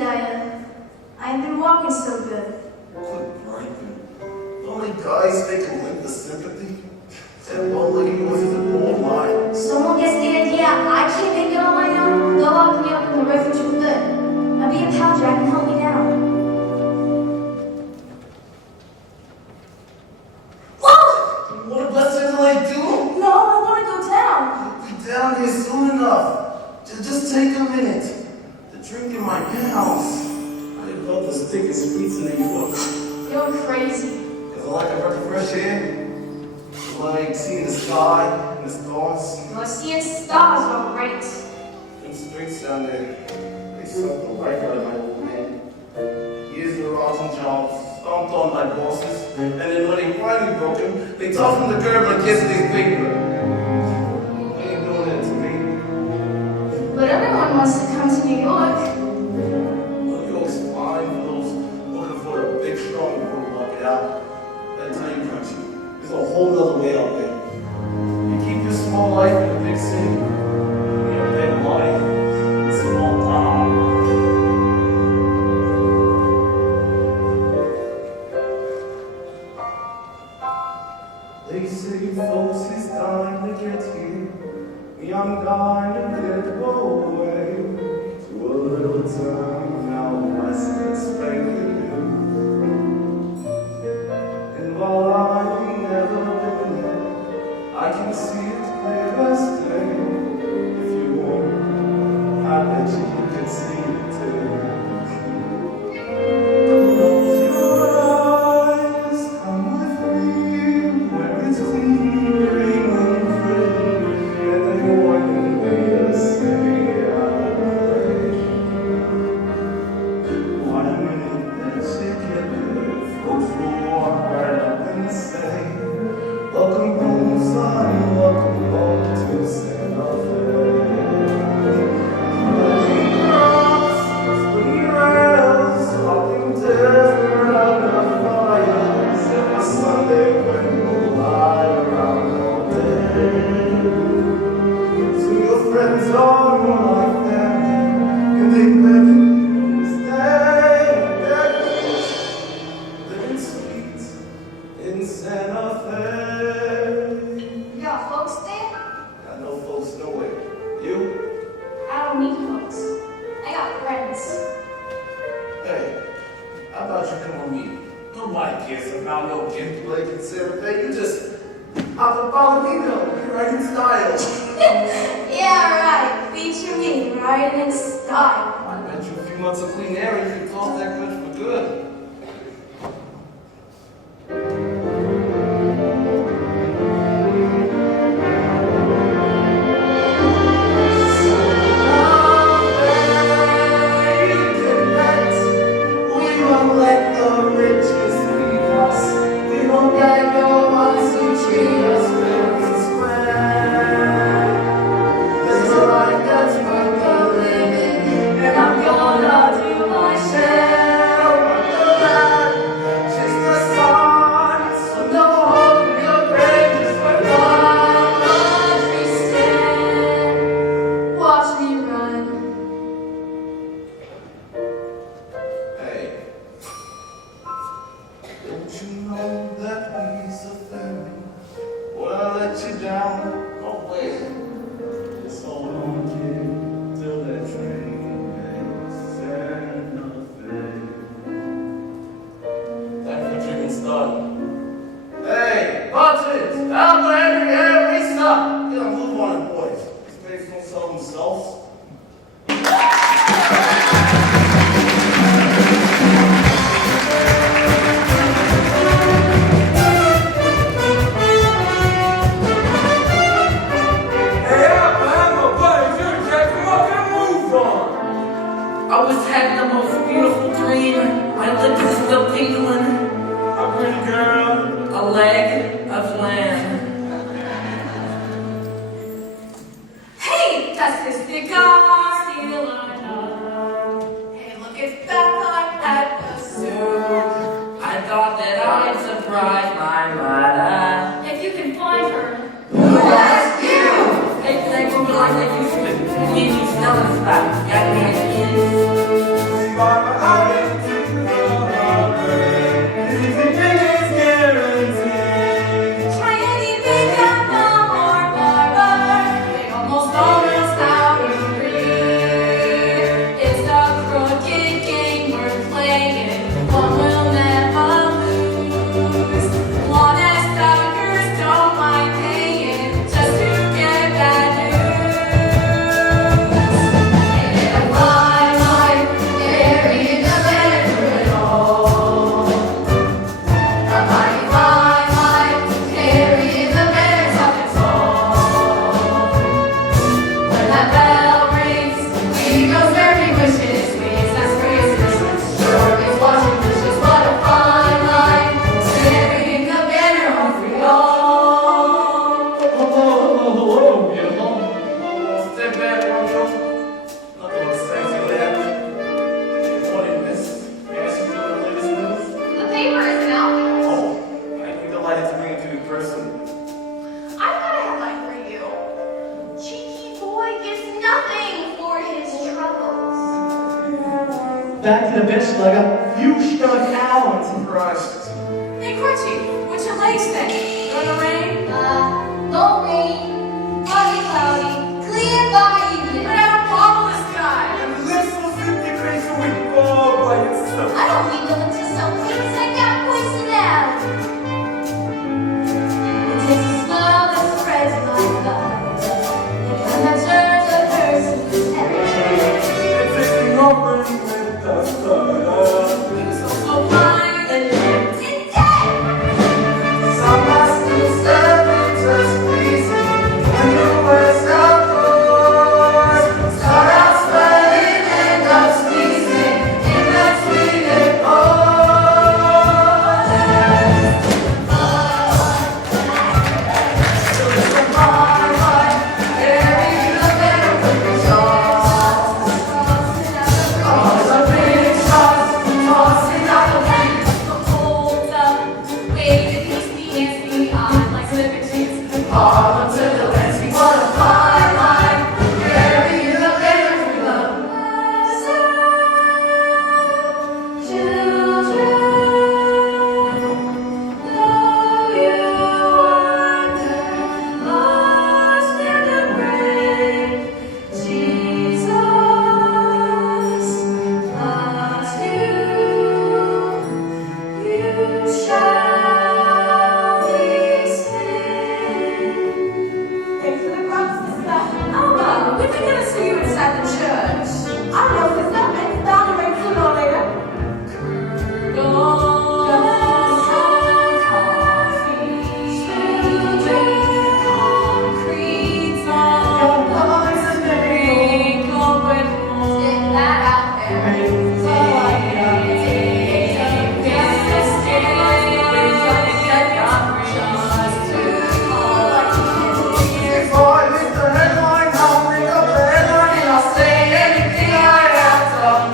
I've been walking so good. Good Brighton. The only guys they can link the sympathy. That one lady was the gold line. Someone gets the idea I can't make it on my own, they'll lock me up in the refuge for good. I'll be a pal Jack and help me down. Whoa! What a blessing will I do? No, I want to go down. You'll be down here soon enough. Just take a minute to drink in my house. I love the stick and sweets in New York. You're crazy. Because I like a breath of fresh air. I like seeing the sky and the stars. Well, seeing stars are great. Them streets down there, they sucked the life out of my old man. Years of rotten jobs, stomped on by bosses, and then when they finally broke him, they tossed him the curb like yesterday's paper. They ain't doing that to me. But everyone wants to come to New York. New York's fine for those looking for a big, strong road to walk it out. I tell you, country, there's a whole other way out there. You keep your small life in a big city. Your big life in a small town. They say folks is dying to get here. Me, I'm dying to get away to a little town now I spanking new. And while I've never been there, I can see it clear as day. If you want, I bet you can see it too. Like they used to. Did you smell the spot? Got any ideas? back to the bench like a few stuck out. Christ. Hey, Crutchy, what's your legs think? Gonna rain? Don't rain. Cloudy, clear by evening. But have a marvelous guy. And little 50 grace a week all by itself. I don't need them to sell things. I got poison out. It takes a smile that spreads my thighs. And that turns a person's head. It takes an open with the sun. He was so blind and lived in debt. Some masters serve just pleasing. And the words of yours start out sweating and up sneezing in that sweet and So it's a fine line, carry the better with the sauce. Cause a big sauce, tossing out the feet. Hold up, wave it, kiss me on like liberties. Harlem to the Lansing, what a fine line, carry the better with love. Thanks for the props, sister. Alma, when are we gonna see you inside the church? I don't know, sister. It's bound to rain sooner or later. Get that out there. Before I lift the headline, I'll bring up the headline and I'll say anything I have done.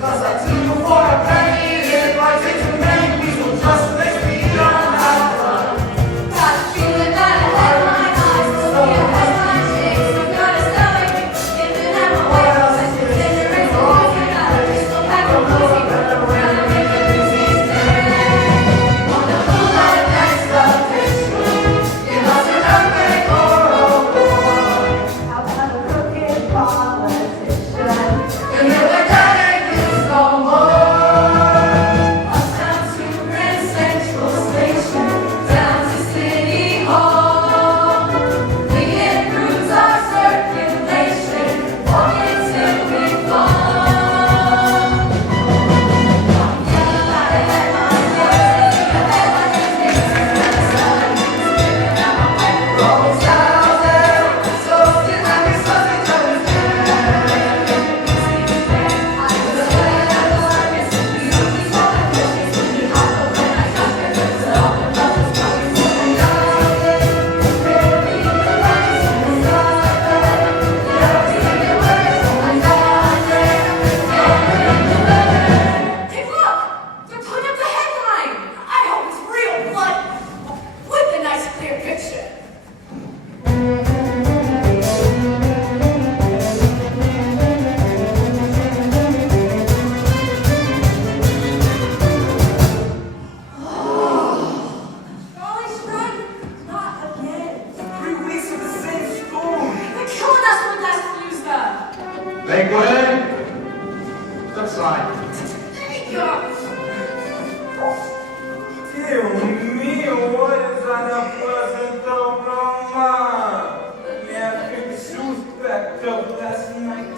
'Cause I took before a penny, if I take too many, please don't just make me not have fun. Got a feeling that a headline eyes will be a headline chase. I'm gonna sell it. If it had my way, I'll just consider it. Always got a pistol pack of pussy. Gonna make it easy today. Wanna pull that next up picture. You must remember or a war. How about a crooked politician? You know that that ain't used no more. Uptown to Grand Central Station, down to City Hall. We improve our circulation, walk until we fall. Yelling like a headline, yeah, a headline Rolling styles there, so still I miss us each other's Hey, look! They're putting up the headline! I hope it's real blood with a nice clear picture. Golly, Shrug, not again. 3 weeks of the same story. They're killing us with that fluster. Make way. Step aside. There you go. Dear me, what is that unpleasant aroma? Yeah, I picked the shoes back up last night.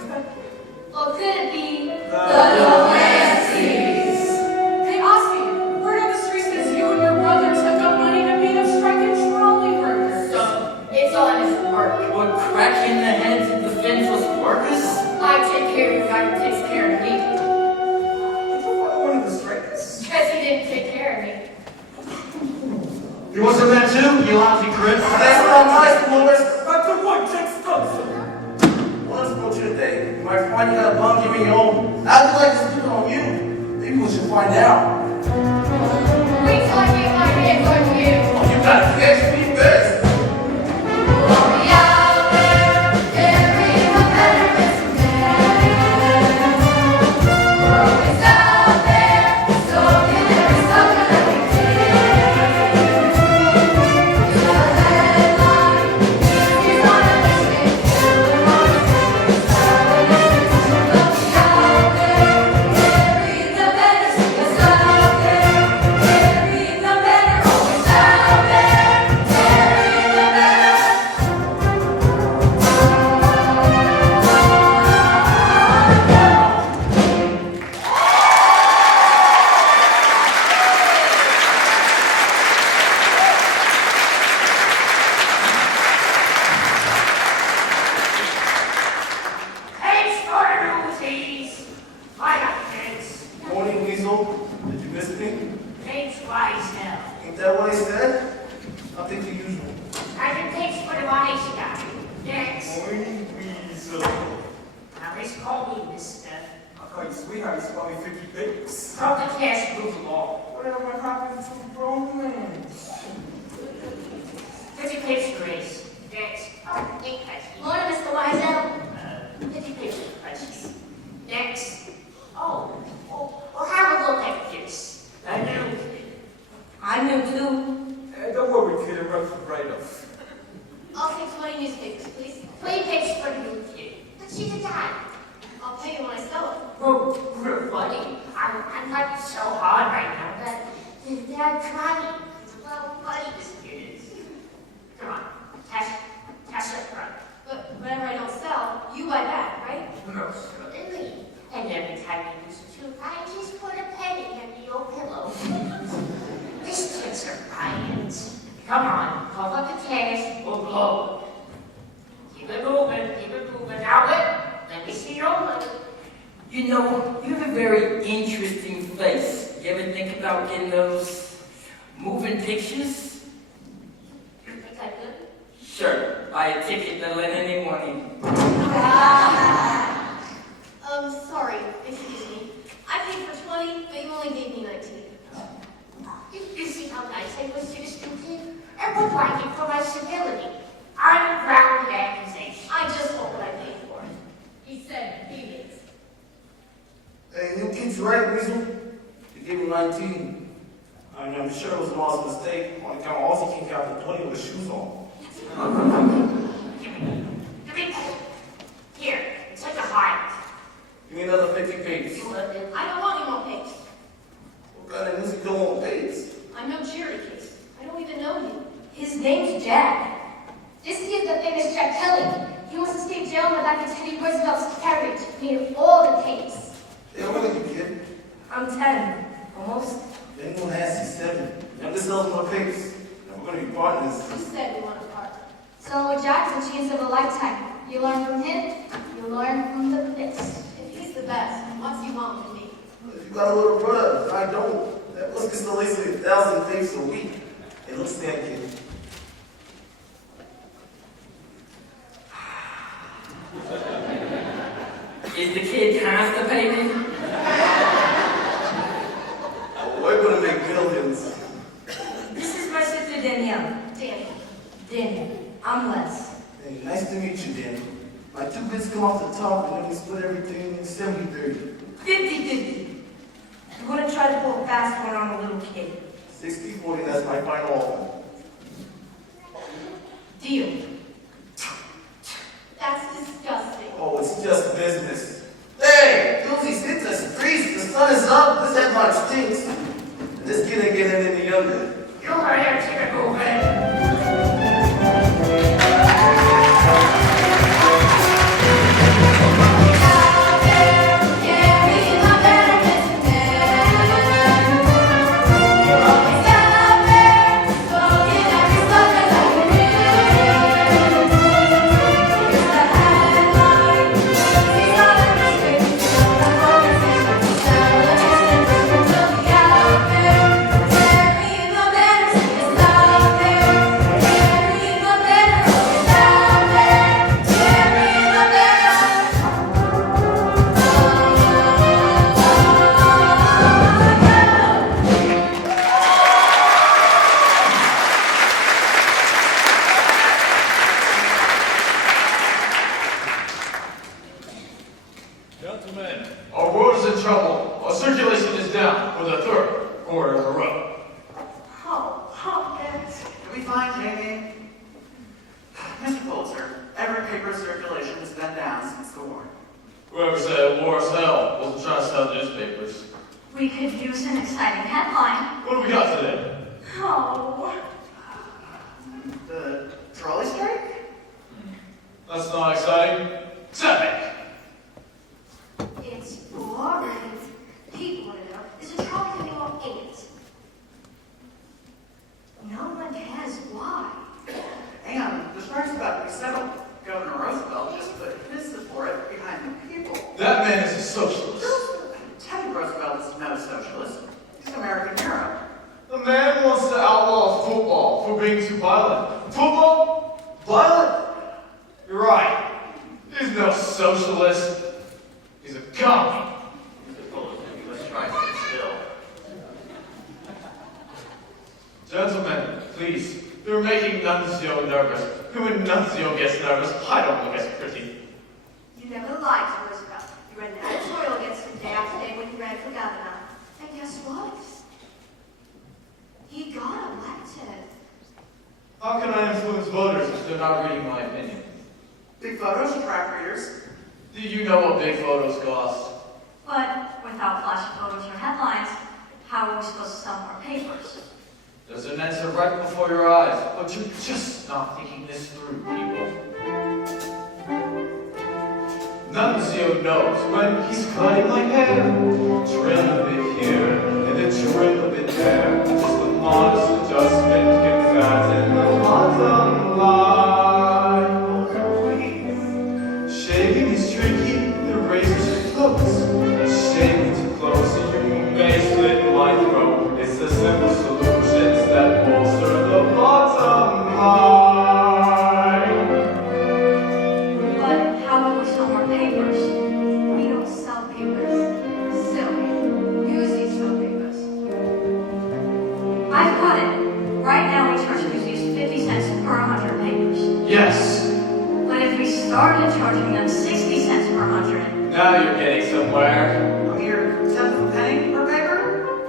Or could it be The Delancey's. Hey, Ossie, word on the street says you and your brother took up money to meet up striking trolley workers. It's on his work. What, cracking the heads of the defenseless workers? I take care of you, guy who takes care of me. Did you follow one of the strikers? Because he didn't take care of me. You want some of that too, you lousy crip? That's not nice, boys. Back to work, check stuff. Let's go today. You might find you got a bum giving you home. I'd like to do it on you. Maybe we should find out. Wait till I get my hands on you. Oh, you gotta catch me first. We'll be out there, carrying a better than some Ain't that what he said? I think the usual. I can take for the body guy. Next. Morning, Weasel. Now, let's call me Mister. I'll call you sweetheart. You call me 50 babes. Throw the cash move along. Whatever happened to romance? 50 pips, Grace. Next. Oh, ain't catchy. Morning, Mr. Wiesel. 50 pips, Grace. Next. Oh, well, have a look at this. I knew. I knew too. Don't worry, kid. It runs right off. I'll take 20 newspapers, please. 20 pips for the new kid. But she's a dime. I'll pay you when I sell it. Oh, we're funny. I'm not so hard right now that I'm trying. Well, funny this kid is. Come on, cash up front. But whatever I don't sell, you buy back, right? No, certainly. And every time you use a tooth, I just put a penny under your pillow. These kids are Ryans. Come on, call up the cash, we'll blow. Keep it moving, keep it moving. Now let me see your money. You know, you have a very interesting face. You ever think about getting those moving pictures? You think I could? Sure, buy a ticket to let anyone in. Sorry, excuse me. I paid for 20, but you only gave me 19. You see how nice I was to the student? And would like it for my civility. Ungrounded accusation. I just want what I paid for. He said he is. Hey, new kid's right, Weasel. You gave him 19. I'm sure it was a lost mistake. On account also he can't count the 20 with his shoes on. Give me. Here, it's like a hide. Give me another 50 pages. I don't want any more papes. What kind of music don't want pages? I'm no charity case. I don't even know you. His name's Jack. This is the famous Jack Kelly. He was in state jail in the back of Teddy Roosevelt's carriage. He had all the tapes. Hey, how old are you, kid? I'm 10. Almost. Anyone has 7. Youngest sells more papers. And we're going to be partners. Who said we want to part? So with Jack's a chance of a lifetime. You learn from him, you learn from the best. If he's the best, what's he want from me? You got a little brother. I don't. That must get still easily 1,000 papers a week. Hey, look, stand, kid. Is the kid constipated? Oh, we're going to make millions. This is my sister Danielle. Danny. Daniel. I'm Les. Hey, nice to meet you, Danny. My 2 bits come off the top, and then we split everything 70-30. 50-50. I'm gonna try to pull a fast one on a little kid. 60-40, that's my final offer. Deal. That's disgusting. Oh, it's just business. Hey, Doozy, hit the streets. The sun is up. This headline stinks. And this kid ain't getting any younger. You heard him, keep it moving. Gentlemen, our world is in trouble. Our circulation is down for the 3rd quarter in a row. Oh, yes. Did we find Jamie? Mr. Pulitzer, every paper circulation has been down since the war. Whoever said war's hell wasn't trying to sell newspapers. We could use an exciting headline. What do we got today? Oh. The trolley strike? That's not exciting. It's epic. It's boring. People want to know, is a trolley coming or ain't it? No one cares why. Hang on, the strike's about to be settled. Governor Roosevelt just put his support behind the people. That man is a socialist. Teddy Roosevelt is no socialist. He's an American hero. The man wants to outlaw Football? Violent? You're right. He's no socialist. He's a commie. Let's try to sit still. Gentlemen, please. You're making Nunzio nervous. When Nunzio gets nervous, I don't look as pretty. You never lied to Roosevelt. You read an editorial against him day after day when he ran for governor. And guess what? He got elected. How can I influence voters if they're not reading my opinion? Big photos, track readers. Do you know what big photos cost? But without flashy photos or headlines, how are we supposed to sell more papers? There's an answer right before your eyes, but you're just not thinking this through, people. Nunzio knows when he's cutting my hair. Trim a bit here, and then trim a bit there. Just a modest adjustment can fatten the bottom line. Shaving is tricky, the razor's too close. Shaving too close, and you may split my throat. It's the simple solutions that bolster the bottom line. But how can we sell more papers? We don't sell papers. Silly. Use these sell papers. I've got it. Right now we charge museums 50 cents per 100 papers. Yes, But if we started charging them 60 cents per 100, now you're getting somewhere. A mere tenth of a penny per paper?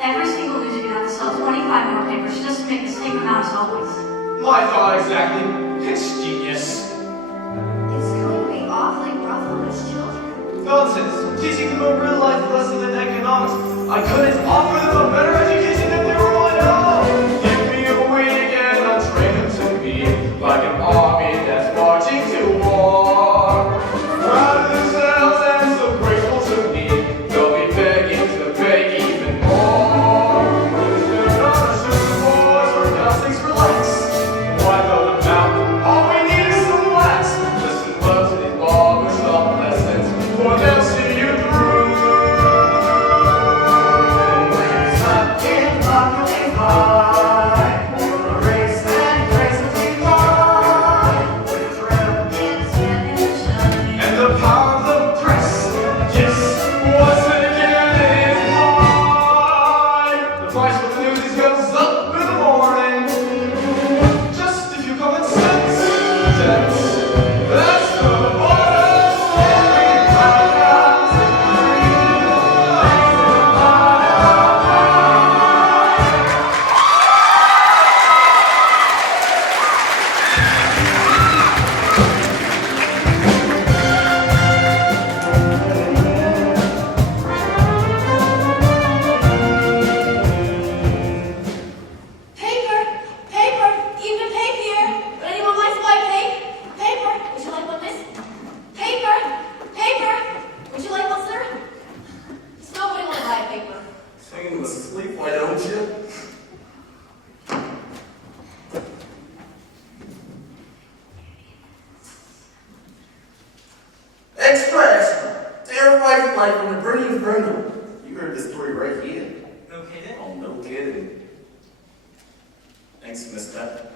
every single news would have to sell 25 more papers just to make the same amount as always. My thought exactly. It's genius. It's going to be awfully rough on those children. Nonsense. Teaching them a real life lesson in economics. I couldn't offer them a better education than they were on at all. Give me a week and I'll train them to be like an army that's marching to war. Proud of themselves and so grateful to me. They'll be begging to beg even more. They're not a sugar boys or nothing's relax. Why throw them out? All we need is some wax. Listen well to these barbershop lessons, or they'll see you through. And the power of the press, yes, once again is mine. The price for the news goes up in the morning. Just a few common sense. That's the bottom Paper! Paper! Even paper! Would anyone like to buy paper? Would you like one, miss? Paper! Paper! Would you like one, sir? Does nobody want to buy paper? Singing was asleep, why don't you? Extra, extra. Terrified flight from the burning inferno. You heard the story right here. No kidding? Oh, no kidding. Thanks, mister.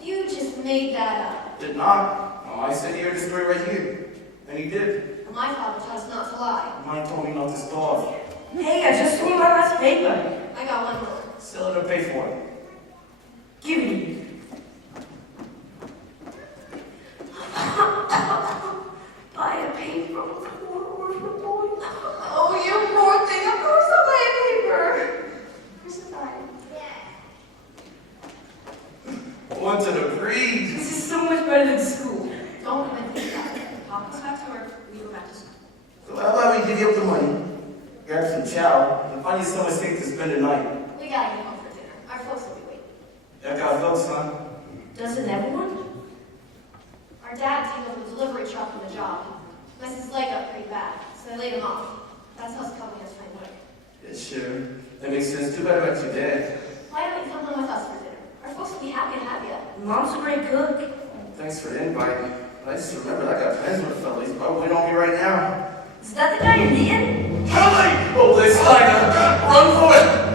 You just made that up. Did not. Oh, I said you heard the story right here. And he did. My father taught us not to lie. Mine told me not to starve. Hey, I just need my last paper. I got one more. Sell it or pay for it. Give me. Buy a paper with a boy. Oh, you poor thing. Of course I'll buy a paper. Where's the sign? Want to breathe. This is so much better than school. Don't even think about it. Pop us back to work. We go back to school. So how about we give you up the money, grab some chow, and find you somewhere safe to spend the night? We gotta get home for dinner. Our folks will be waiting. That got folks, son. Doesn't everyone? Our dad tangled with the delivery truck on the job. Messed his leg up pretty bad, so they laid him off. That's how his company has find work. Yeah, sure. That makes sense. Too bad about your dad. Why don't you come home with us for dinner? Our folks will be happy to have you. Mom's a great cook. Thanks for the invite. I just remembered I got plans with the fellas. Probably waiting on me right now. Is that the guy you're dating? Sallee! Oh, they slide now. Run for it!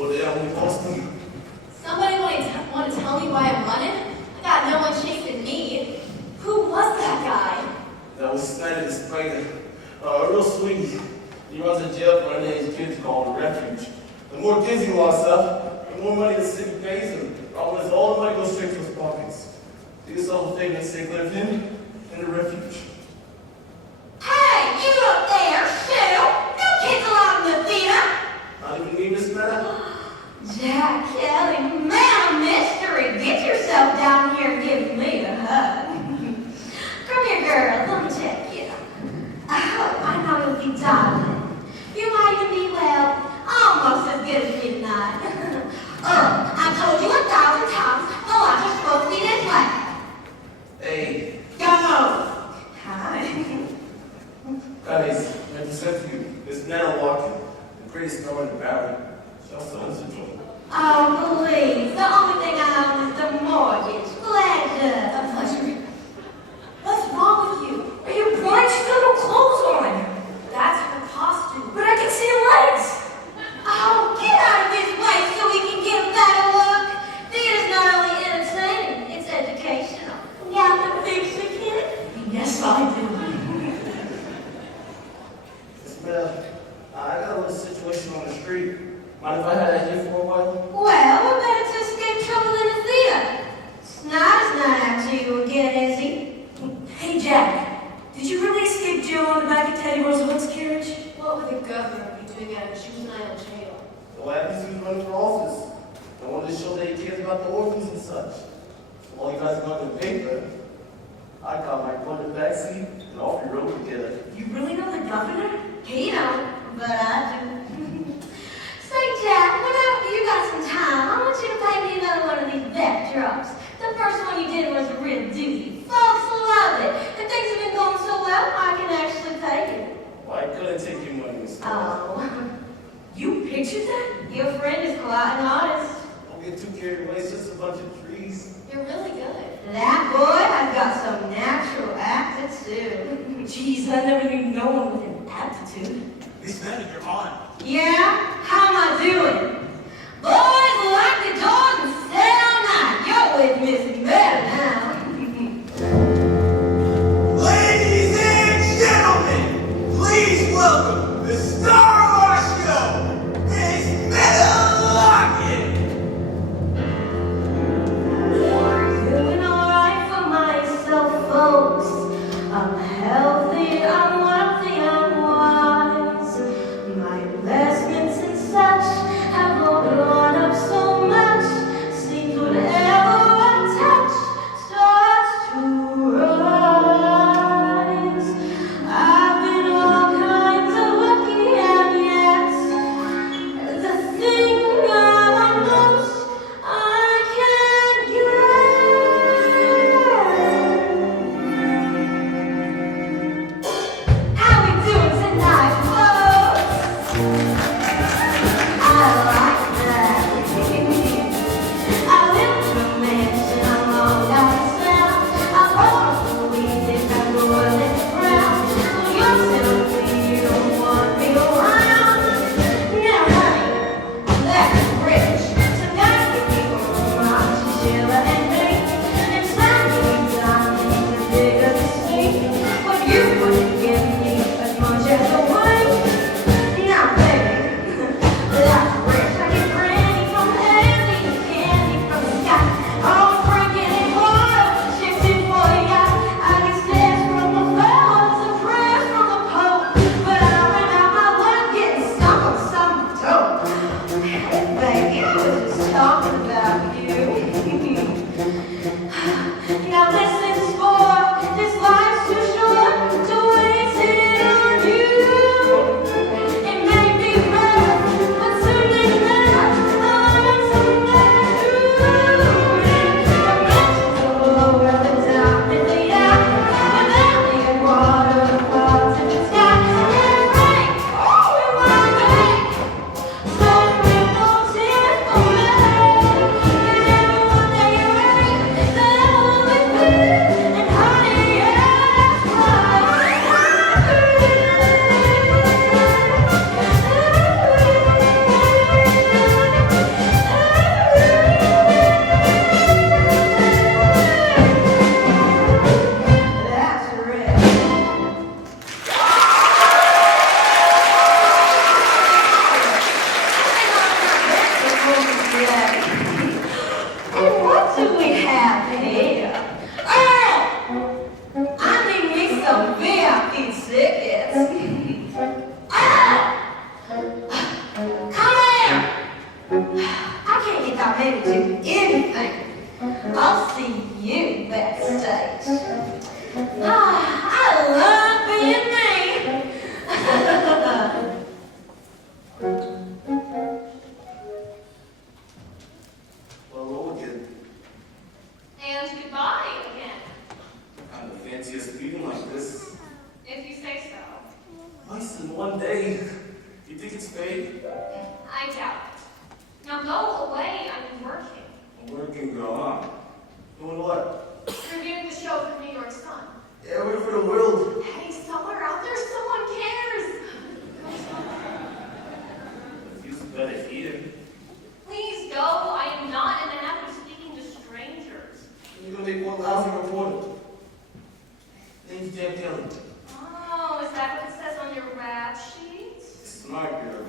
Or they only cost them. Somebody want to tell me why I'm running? I got no one chasing me. Who was that guy? That was Snyder the Spider. Real sweet. He runs a jail for underage kids called a refuge. The more kids he locks up, the more money the city pays him. Problem is, all the money goes straight to his pockets. Do yourself a favor and stay clear of him and the refuge. Hey, you up there, Sue? No kids allowed in the theater. Not even me, Miss Meta? Jack Kelly, man of mystery. Get yourself down here and give me a hug. Come here, girl. Let me check you. Oh, I know you'll be darling. You might even be, well, almost as good as midnight. I told you 1,000 times the lights are supposed to be this way. Hey, Go. Hi. guys, I present to you Miss Nana Walker, the greatest number in the valley. Just so enjoy. Oh, please. The only thing I own is the mortgage. Pleasure. A pleasure. What's wrong with you? Are you blind? She's got no clothes on. That's her costume. But I can see her legs. Oh, get out of his way so we can get a better look. Theater's not only entertaining, it's educational. Got the picture, kid? Yes, I do. Miss Meta, I got a little situation on the street. Mind if I had that here for a while? Well, we're better to escape trouble in the theater. Snyder's not after you again, is he? Hey, Jack. Did you really escape jail on the back of Teddy Roosevelt's carriage? What would the governor be doing at a juvenile jail? The last he was running for office. I wanted to show that he cares about the orphans and such. So while you guys are going to the paper, I got my butt in the backseat and off we rode together. You really know the governor? He don't, but I do. Say, Jack, whenever you got some time, I want you to pay me another one of these backdrops. The first one you did was a real doozy. Folks love it. If things have been going so well, I can actually pay you. Well, I couldn't take your money, Miss Meta. Oh, You pictured that? your friend is quite an artist. Don't get too carried away, it's just a bunch of trees. You're really good. That boy has got some natural aptitude. Jeez, I never knew no one with an aptitude. Miss Meta, you're on. Yeah? How am I doing? Boys, lock the doors and stay all night. You're with Miss Meta now. Ladies and gentlemen, please welcome the star of our show, Miss Meta Lockett. Doing alright for myself, folks. I'm healthy, I'm wealthy, I'm wise. My investments and such have And what do we have here? Earl! I need me some VIP tickets. Earl! Come here! I can't get that man to do anything. I'll see you backstage. I love being me. Well, hello again. And goodbye again, I'm the fanciest meeting like this. if you say so. Twice in one day. You think it's fake? I doubt it. Now go away, I'm working. I'm working, girl, huh? Doing what? Reviewing the show for New York Sun. Yeah, wait for the world. Hey, somewhere out there, someone cares. You better hear. Please go. I am not in the habit of speaking to strangers. You're gonna make one lousy reporter. Name's Jack Kelly. Oh, is that what it says on your rap sheet? Smart girl.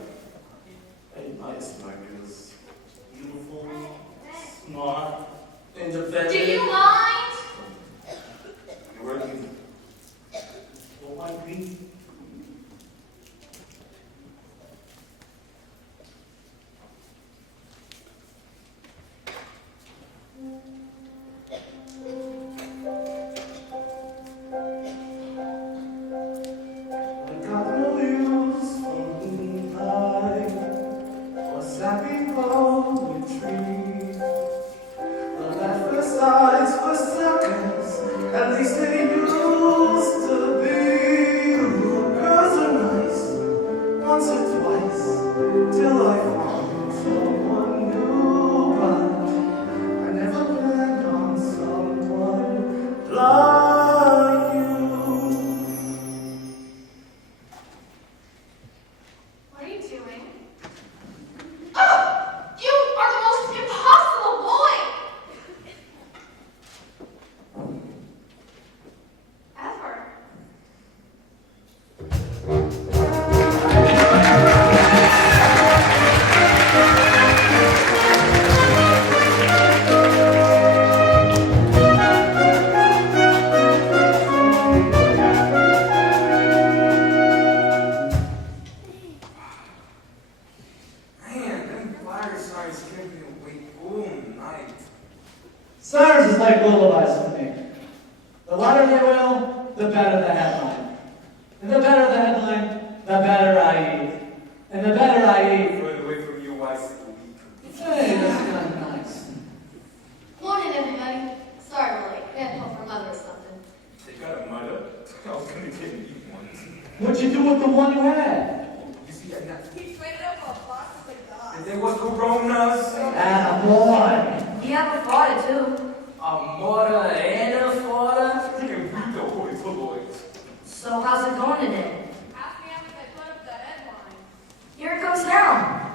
I admire smart girls. Beautiful, smart, independent. Do you mind? You're working. Don't mind me. I got no use for moonlight or sappy poetry. But at first sight, for seconds, at least they used to be. Girls are nice, once or twice, till I found someone new. But I never planned on someone like you. What are you doing? Oh! You are the most impossible boy! Ever. Man, them fire signs kept me awake all night. Sirens is like lullabies for me. The louder they will, the better the headline. And the better the headline, the better I eat. And the better I eat, Further away from your wife's a week. hey, that's kind of nice. Morning, everybody. Sorry we're late. We had to help our mother or something. They got a mother. I was gonna get me one. What'd you do with the one you had? You see, I got. He traded up for a box of cigars. If there was coronas, Attaboy. You have a father, too. a mother and a father, you can read the holy boys. So how's it going today? Ask me after they put up the headline. Here it comes now.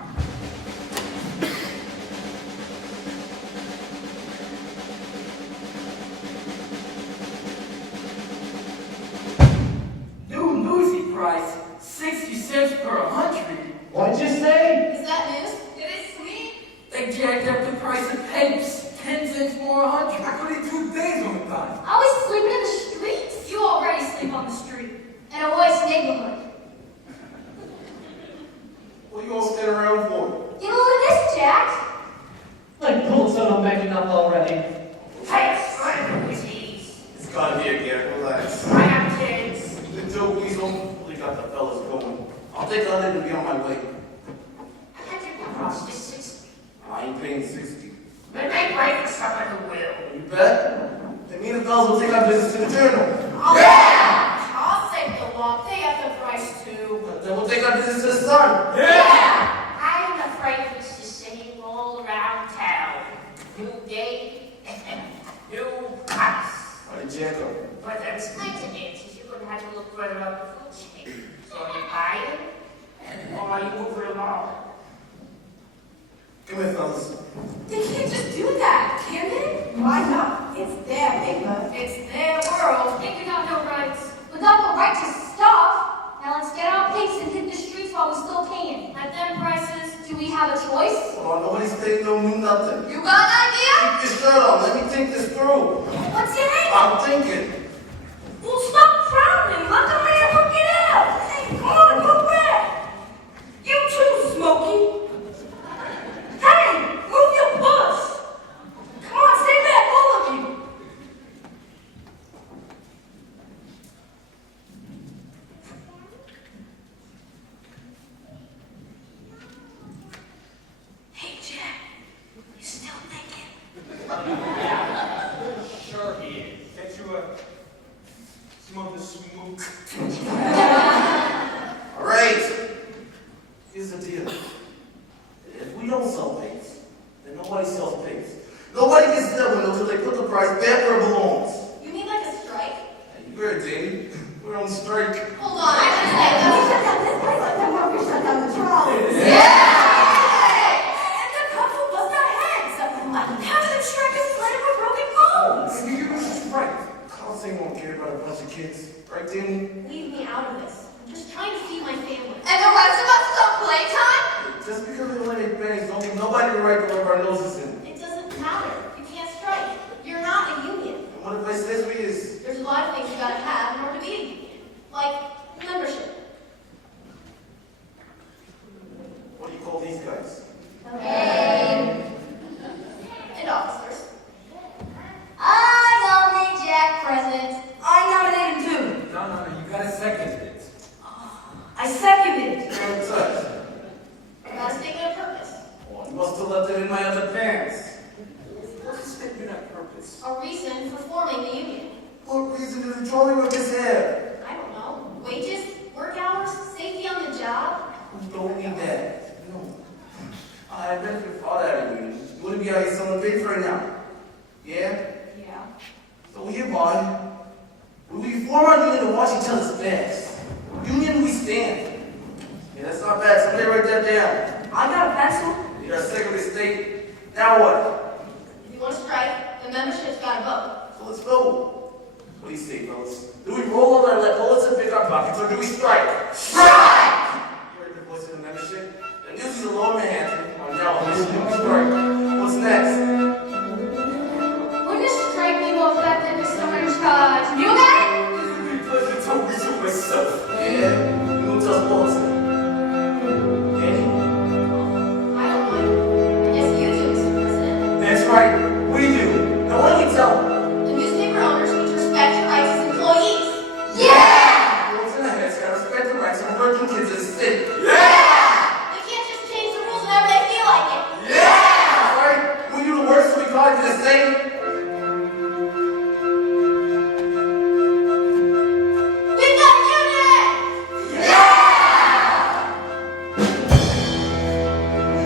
New newsy price, 60 cents per 100. What'd you say? Is that news? It is sweet. They jacked up the price of papes, 10 cents more 100. I could eat 2 days on the dime. I was sleeping in the streets. You already sleep on the street. In a worse neighborhood. What you all stand around for? You know what it is, Jack? Like Pulitzer I'm making up already. Hey, son, disease. It's gotta be a gap, relax. I have kids. The joke he's on really got the fellas going. I'll take a to be on my way. I had to cost is 60. I ain't paying 60. But they break for someone who will. You bet? That means the fellas will take our business to the journal. Yeah! I'll take the walk. They have the price too. Then we'll take our business to the sun. Yeah! I'm afraid it's the same all around town. New day, new price. Why did Jack go? But there's kinds of answers. You're going to have to look further up the food chain. So are you buying? Or are you moving along? Come here, fellas. They can't just do that, can they? Why not? It's their paper. It's their world. Think we got no rights. We got the right to stuff. Now let's get our pigs and hit the streets while we still can. At them prices, Do we have a choice? Oh, nobody's taking no new nothing. You got an idea? Keep your shirt on. Let me think this through. What's in it? I'm thinking. Well, stop frowning. Let the man hook it out. Hey, come on, go back. You too, Smokey. Hey, move your butts. Come on, stay back, all of you. Hey, Jack, you still thinking? Sure he is. Can't you, smoke the smoke? All right. Here's the deal. If we don't sell pigs, then nobody sells pigs. Nobody gets to that window until they put the price back where it belongs. You mean like a strike? Hey, you heard it, Davey. We're on strike. Hold on, I can say that. Shut down this place like the workers shut down the trolleys. And the couple bust our heads. Like half of them strikers fled with broken bones. Maybe you're right. Carlos ain't gonna care about a bunch of kids. Right, Danny? Leave me out of this. I'm just trying to feed my family. And the rest of us don't playtime? Just because we eliminate banks don't give nobody the right to rub our noses in. It doesn't matter. You can't strike. You're not a union. And what if I says we is? There's a lot of things you gotta have in order to be a union. Like membership. What do you call these guys? And officers. I nominate Jack president. I nominated too. No, you gotta second it. I second it. What's that? You gotta state your purpose. Oh, you must have left it in my other pants. What's the statement of purpose? A reason for forming the union. What reason does the trolley workers have? I don't know. Wages, work hours, safety on the job. We don't need that. No. I bet your father had a union. You wouldn't be out here selling pigs right now. Yeah? Yeah. So hereby, we form our union to watch each other's backs. Union we stand. Yeah, that's not bad. Somebody write that down. I got a pencil. You're a Secretary of State. Now what? If you want to strike, the membership's gotta vote. So let's go. What do you say, fellas? Do we roll over and let bullets and pick our pockets, or do we strike? Strike! You heard the voice of the membership? The news is a low man. I'm now on mission to strike. What's next? Wouldn't a strike be more effective if someone in charge knew about it? Because you told me to myself. Yeah, you tell us bullets. Danny? I don't know. I guess you do, Mr. President. That's right, we do. Now what do we tell them? The newspaper owners need to respect your rights as employees. Girls in the heads gotta respect the rights of working kids in the city. They can't just change the rules whenever they feel like it. Alright, we do the worst, so we call it to the state. We've got a union!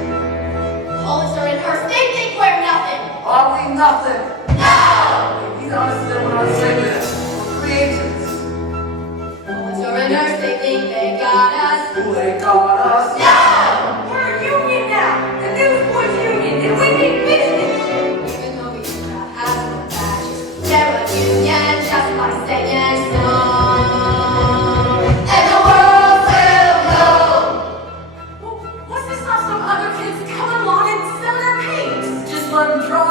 Bullets are in her state, they wear nothing. Are we nothing? No! He's honest and we're not saying this. We're creators. Bullets are in her state, they got us. Do they got us? No! We're a union now. The Newsboys Union. And we mean business. Even though we do not have no badges, they're a union just by saying so. And the world will know. Well, what's to stop some other kids coming along and selling their pigs? Just let them try.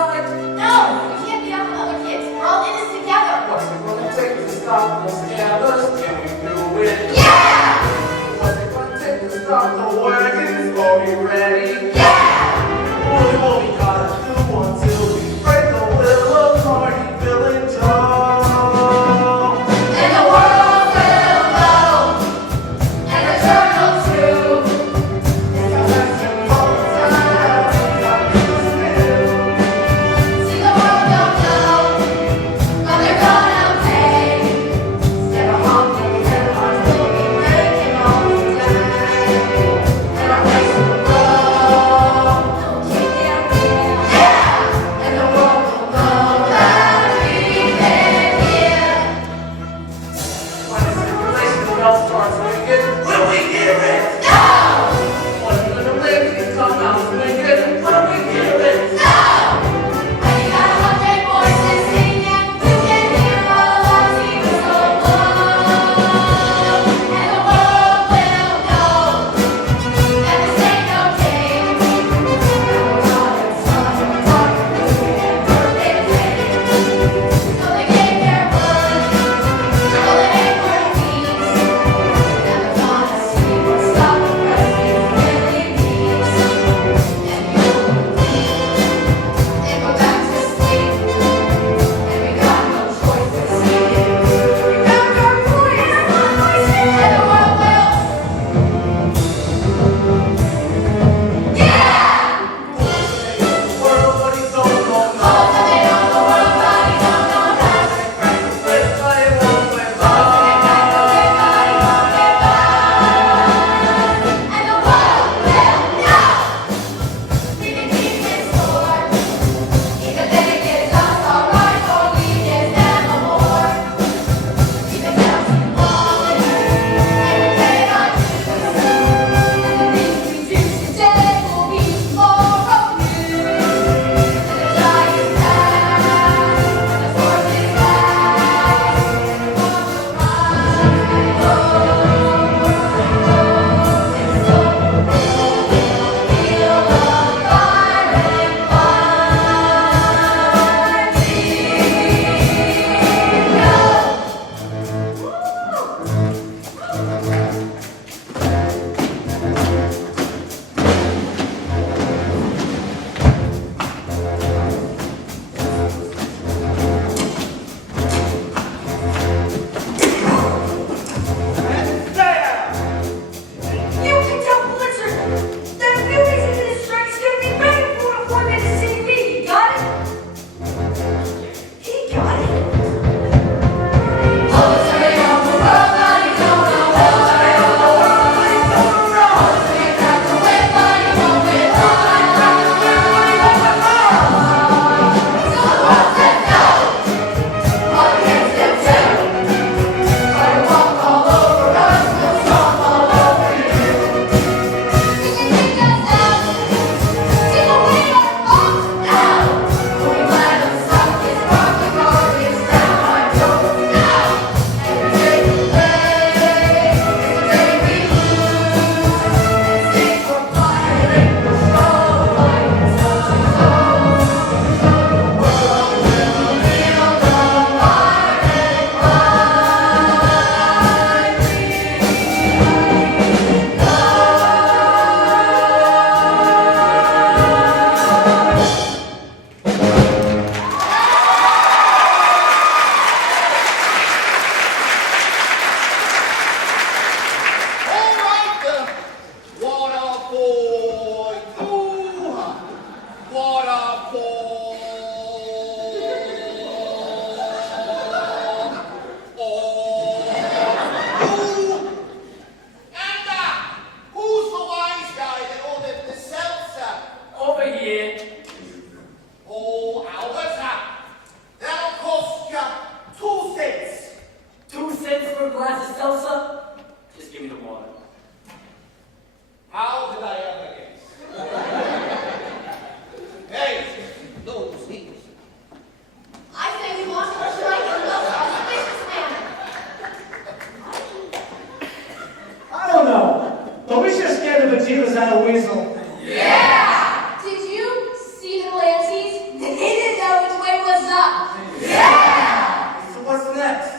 No, we can't be out with other kids. We're all in this together. What's it gonna take to stop us? Can we do it? Yeah! What's it gonna take to stop Who's the wise guy that ordered the seltzer? Over here. Oh, Albert, that'll cost you 2 cents. 2 cents for a glass of seltzer? Just give me the water. How did I ever guess? Hey, those things. I say we launch our strike in the most auspicious manner. I don't know, but we should scare the bejeebers out of Weasel. Yeah! Did you see the Lances? They didn't know which way was up. Yeah! So what's next?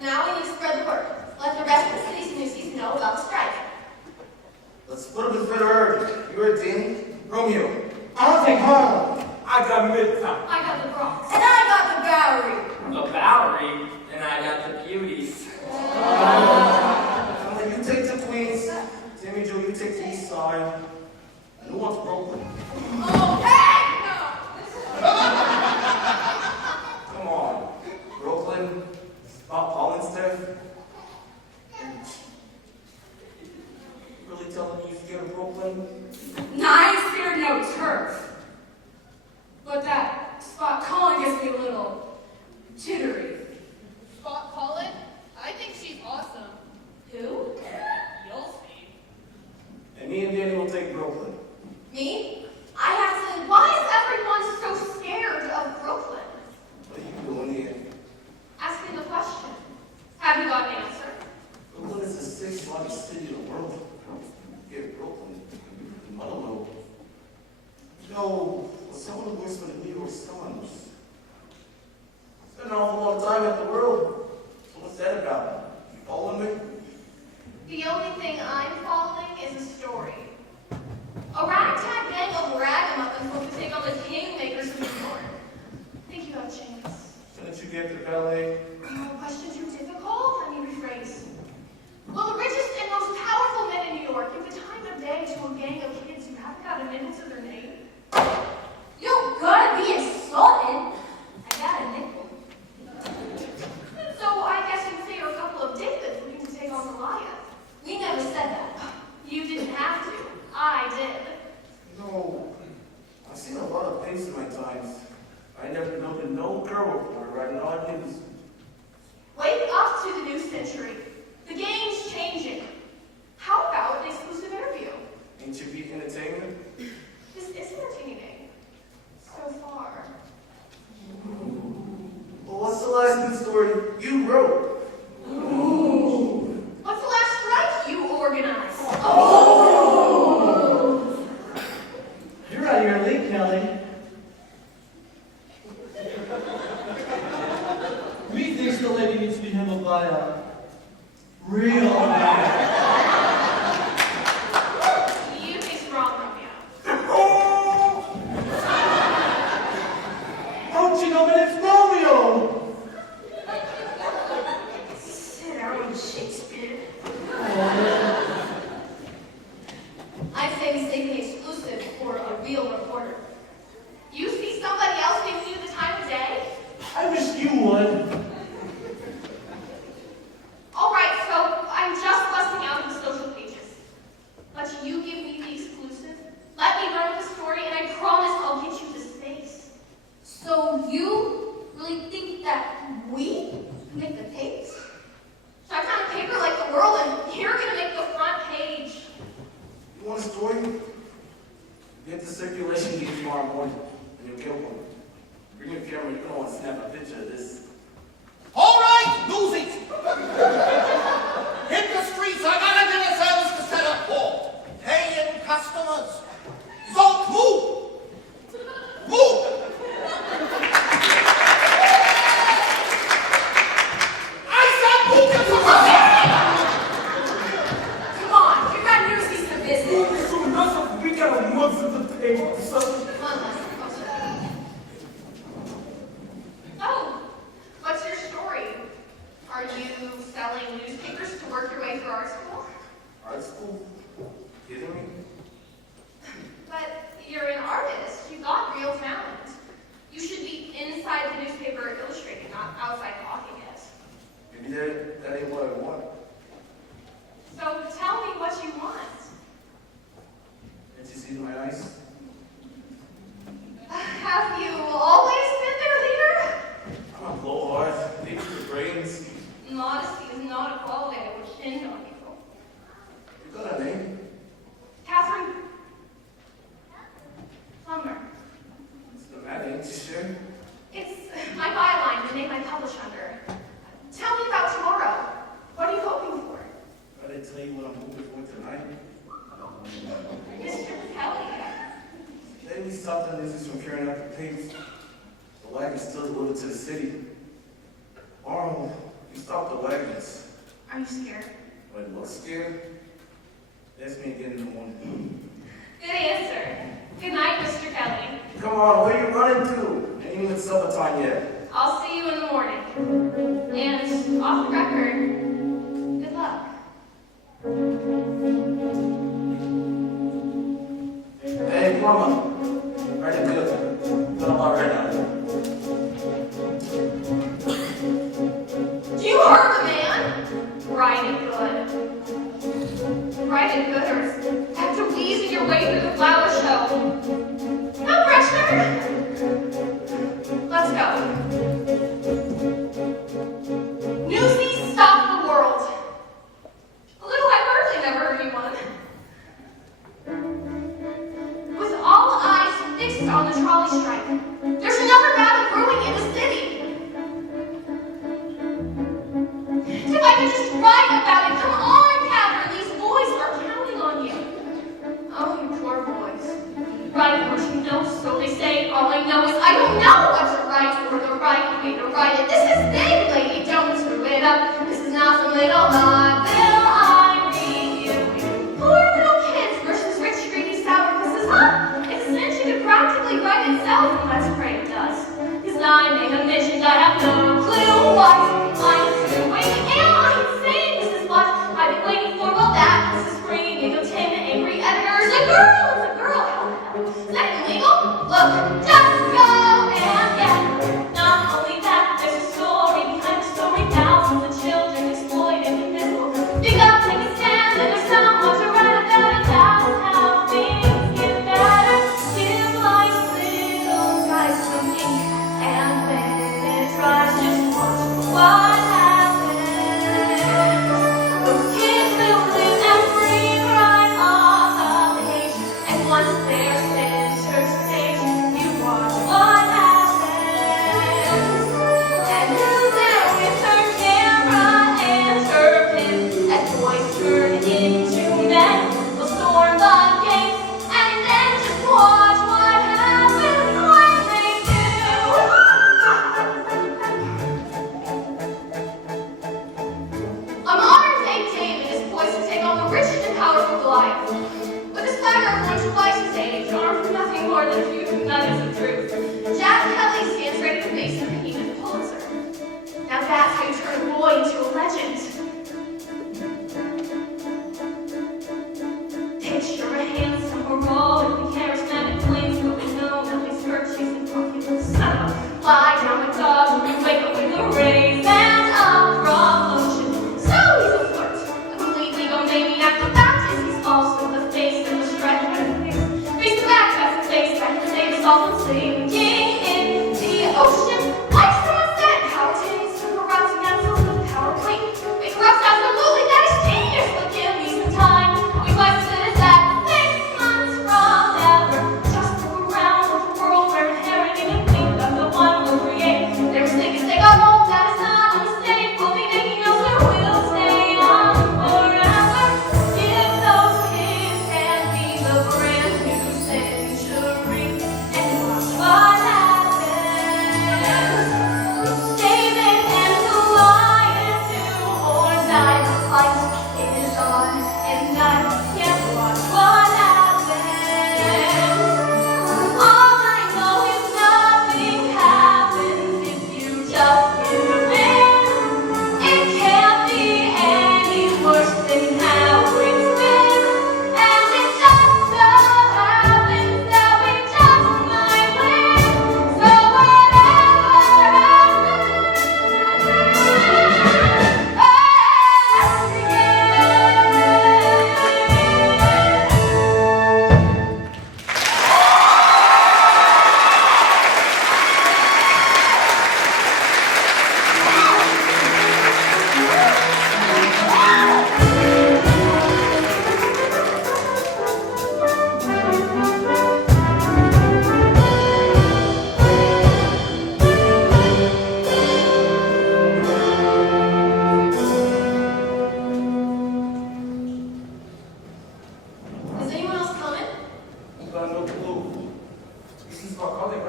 Now we need to spread the word. Let the rest of the cities and Newsies know about the strike. Let's split up his better urge. You're a Dean. Romeo. I'll take Harlem. I got Midtown. I got the Bronx. And I got the Bowery. The Bowery, and I got the beauties. Sallee, you take the Queens. Timmy Joe, you take the East Side. And who wants Brooklyn? Oh, heck no! Come on. Brooklyn. Spot Hollinston. Really telling me you're scared of Brooklyn? Nine scared no turf. But that Spot Colin gets me a little jittery. Spot Colin? I think she's awesome. Who? You'll see. And me and Danny will take Brooklyn. Me? I have to. Why is everyone so scared of Brooklyn? What are you doing here? Ask me the question. Have you got an answer? Brooklyn is the 6th largest city in the world. Get Brooklyn. I don't know. You know, when someone who works for the New York Suns spent an awful long time at the world. So what's that about? You following me? The only thing I'm following is a story. A ragtag gang of ragamuffins will take on the kingmakers of New York. Think you have a chance? Shouldn't you get the ballet? Oh, question too difficult? Let me rephrase. Will the richest and most powerful men in New York give the time of day to a gang of kids who haven't got a minute to their name? You gotta be insulted. I got a nickel. So I guess you'd say you're a couple of Davids looking to take on Goliath. We never said that. You didn't have to. I did. No. I've seen a lot of things in my times. I never known no girl reporter writing odd news. Wake up to the new century. The game's changing. How about an exclusive interview? Ain't you beat entertainment? This is entertaining. So far. Well, what's the last news story you wrote? What's the last strike you organized? You're out of your league, Kelly. Methinks the lady needs to be handled by a real man. You think's wrong, Romeo. Don't you know that it's Romeo? Sit down, Shakespeare. I say we stay the exclusive for a real reporter. You see somebody else giving you the time of day? I wish you would. All right, so I'm just busting out of the social pages. But you give me the exclusive, let me run with the story, and I promise I'll get you to space. So you really think that we make the tapes? So I found a paper like the world, and you're gonna make the front page. You want a story? Get the circulation gate tomorrow morning, and you'll get one. Bring your camera, you're gonna want to snap a picture of this. All right, Newsies. Hit the streets. I got a dinner service to set up for. Paying customers. So move. Move. I said move. Come on, you got Newsies to business. So enough, we got a month of the paper. So One last question. Oh, Maybe that ain't what I want. So tell me what you want. Can't you see my eyes? Have you always been their leader? I'm a blowhard. Leave your brains. Modesty is not a quality I would hinge on people. You got a name? Catherine Plummer. It's the matter, ain't you sure? It's my byline, the name I publish under. Tell me about tomorrow. What are you hoping for? Gotta tell you what I'm hoping for tonight. Mr. Kelly. Maybe something is just from carrying out the pigs. The wagon's still delivered to the city. Arnold, you stop the wagons. Are you scared? Wait, what, scared? Ask me again in the morning. Good answer. Good night, Mr. Kelly. Come on, where you running to? Ain't even supper time yet. I'll see you in the morning. And off the record, good luck. Hey, Mama. Right and good. What about right now? You heard the man? Right and good. Right and good, or have to wheeze your way through the flower show. No pressure. Let's go. Newsies stop the world. A little hyperbole never hurt anyone. With all eyes fixed on the trolley strike, there's another battle brewing in the city. If I could just write about it, come on, Catherine, these boys are counting on you. Oh, you poor boys. Write what you know, so they say. All I know is I don't know what to write or the right way to write it. This is big, lady, don't screw it up. This is not some little Bible I read you. Poor little kids versus rich, greedy, sour kisses, huh? It's a cinch it could practically write itself, and let's pray it does. Cause I make a mission, I have no clue what I'm doing. Am I insane? This is what I've been waiting for. Well, that is the screaming of 10 angry editors. A girl is a girl. How the hell? Is that illegal? Look, just go and get it. Not only that, there's a story behind the story. Thousands of children exploited in this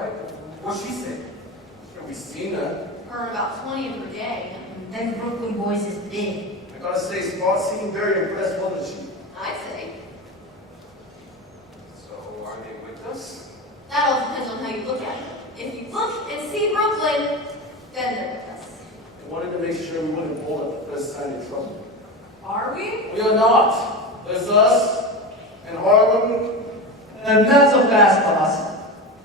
Why? What'd she say? Yeah, we seen her. Earn about 20 per day. Them Brooklyn boys is big. I gotta say, Spot seemed very impressed, wasn't she? I'd say. So, are they with us? That all depends on how you look at it. If you look and see Brooklyn, then they're with us. I wanted to make sure we wouldn't fall at the first sign of trouble. Are we? We are not. There's us, and Harlem, And that's a fast boss.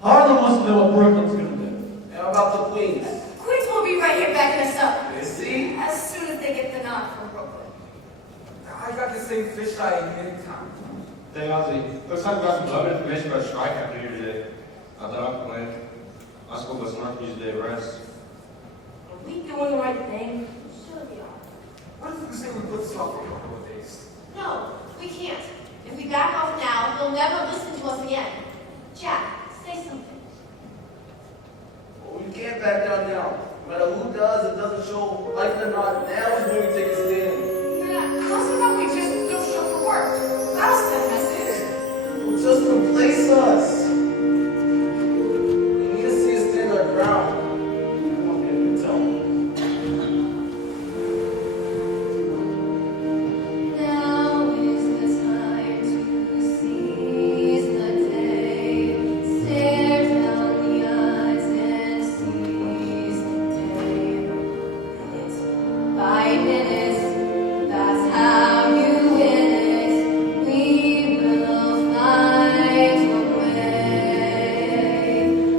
Harlem wants to know what Brooklyn's gonna do. and how about the Queens? Queens will be right here backing us up. You see? As soon as they get the nod from Brooklyn. I got the same fish eye in town. Hey, Ozzy, looks like we got some love information about a strike happening here today. Not that I'm playing. My school bus not use a day of rest. Are we doing the right thing? Sure we are. What if we say we put this off for a couple of days? No, we can't. If we back off now, they'll never listen to us again. Jack, say something. Well, we can't back down now. No matter who does or doesn't show life or not, now is when we take a stand. How's about we just don't show for work? That'll send a message. Well, just replace us. We need to see us stand our ground. Come on, man, you tell me. Now is the time to seize the day. Stare down the eyes and seize the day. Minute by minute, that's how you win it. We will find a way,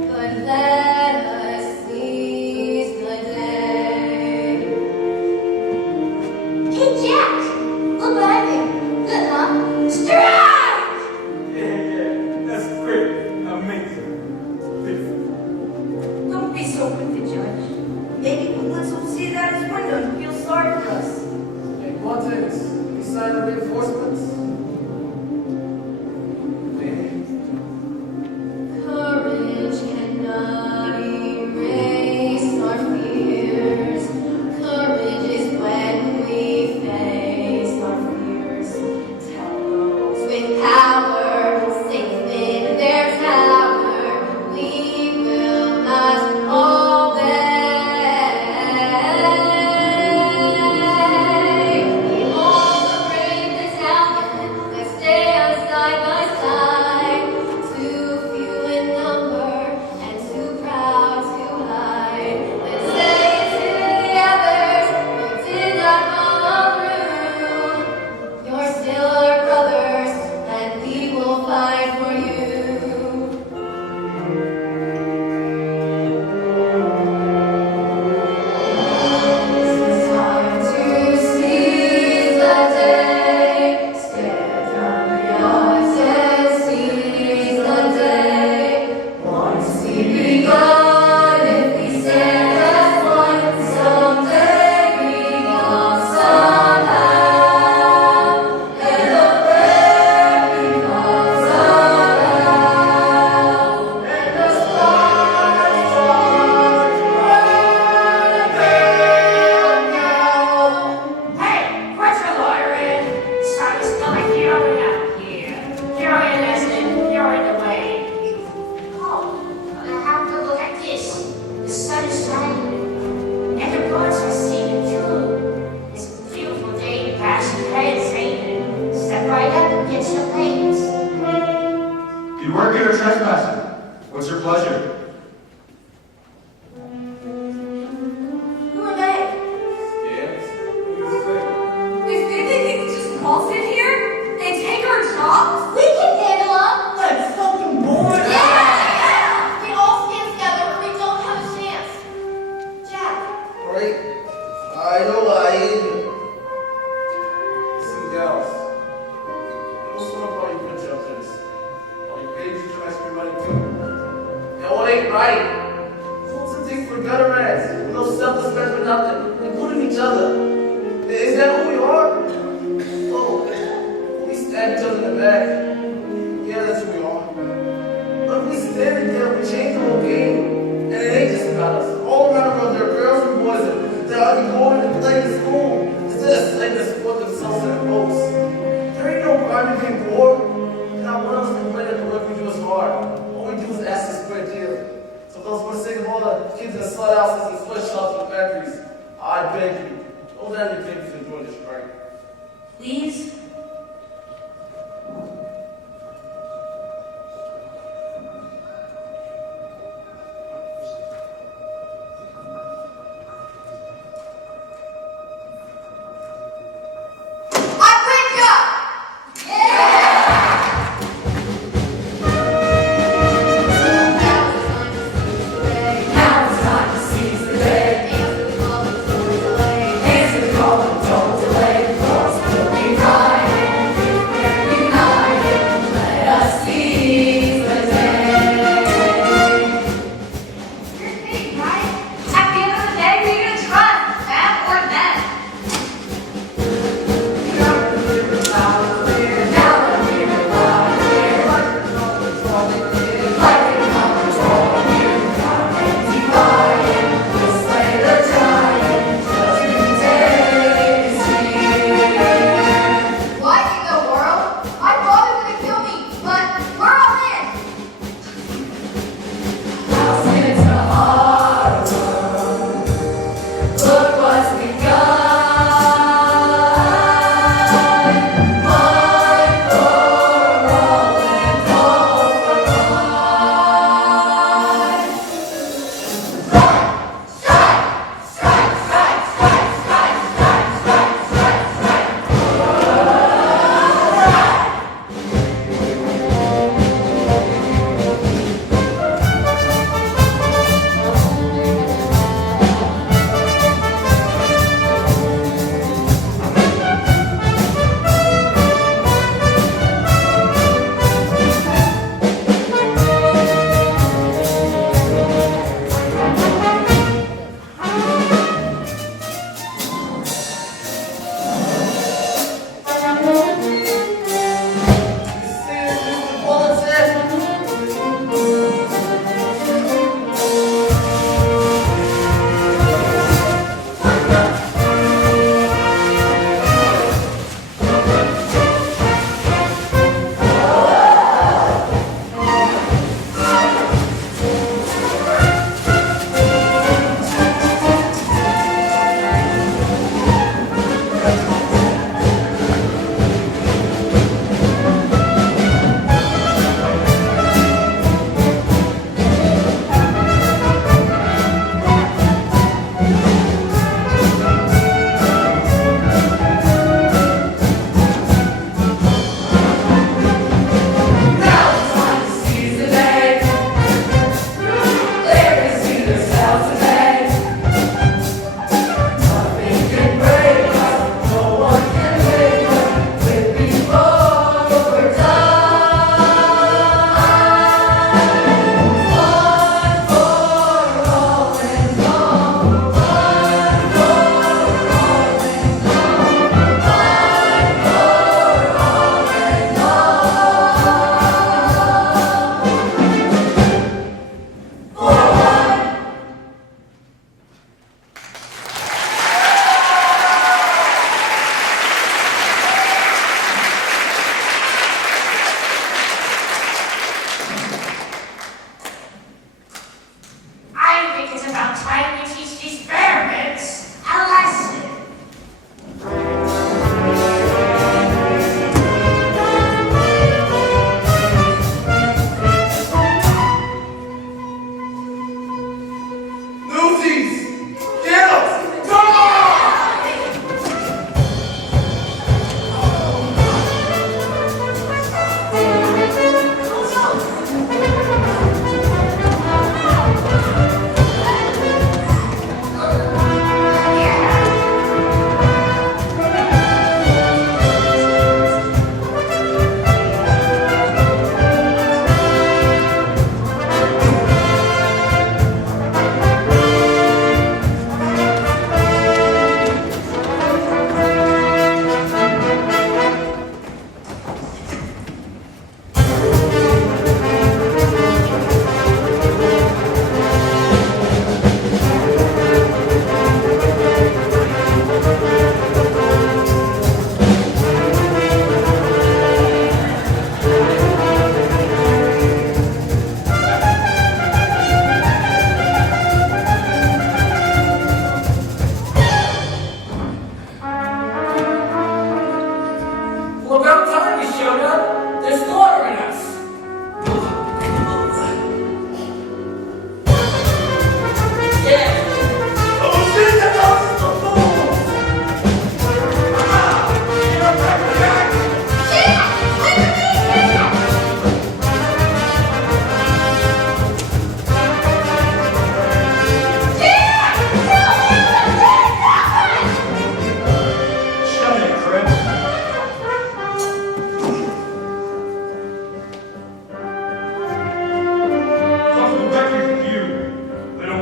but let us seize the day. Hey, Jack! Look what I did. Good, huh? Strike! Yeah, that's great. Amazing. Beautiful. Don't be so quick to judge. Maybe Brooklyn will see that as window and feel sorry for us. Hey, Quantins, any sign of reinforcements? Maybe. Courage cannot erase our fears. Courage is when we face our fears. Tell those with power, safe in their tower, we will not obey. We hold the brave the town. the kids in sled houses and sweatshops and factories. I beg you, don't let any papers enjoy the strike. Please?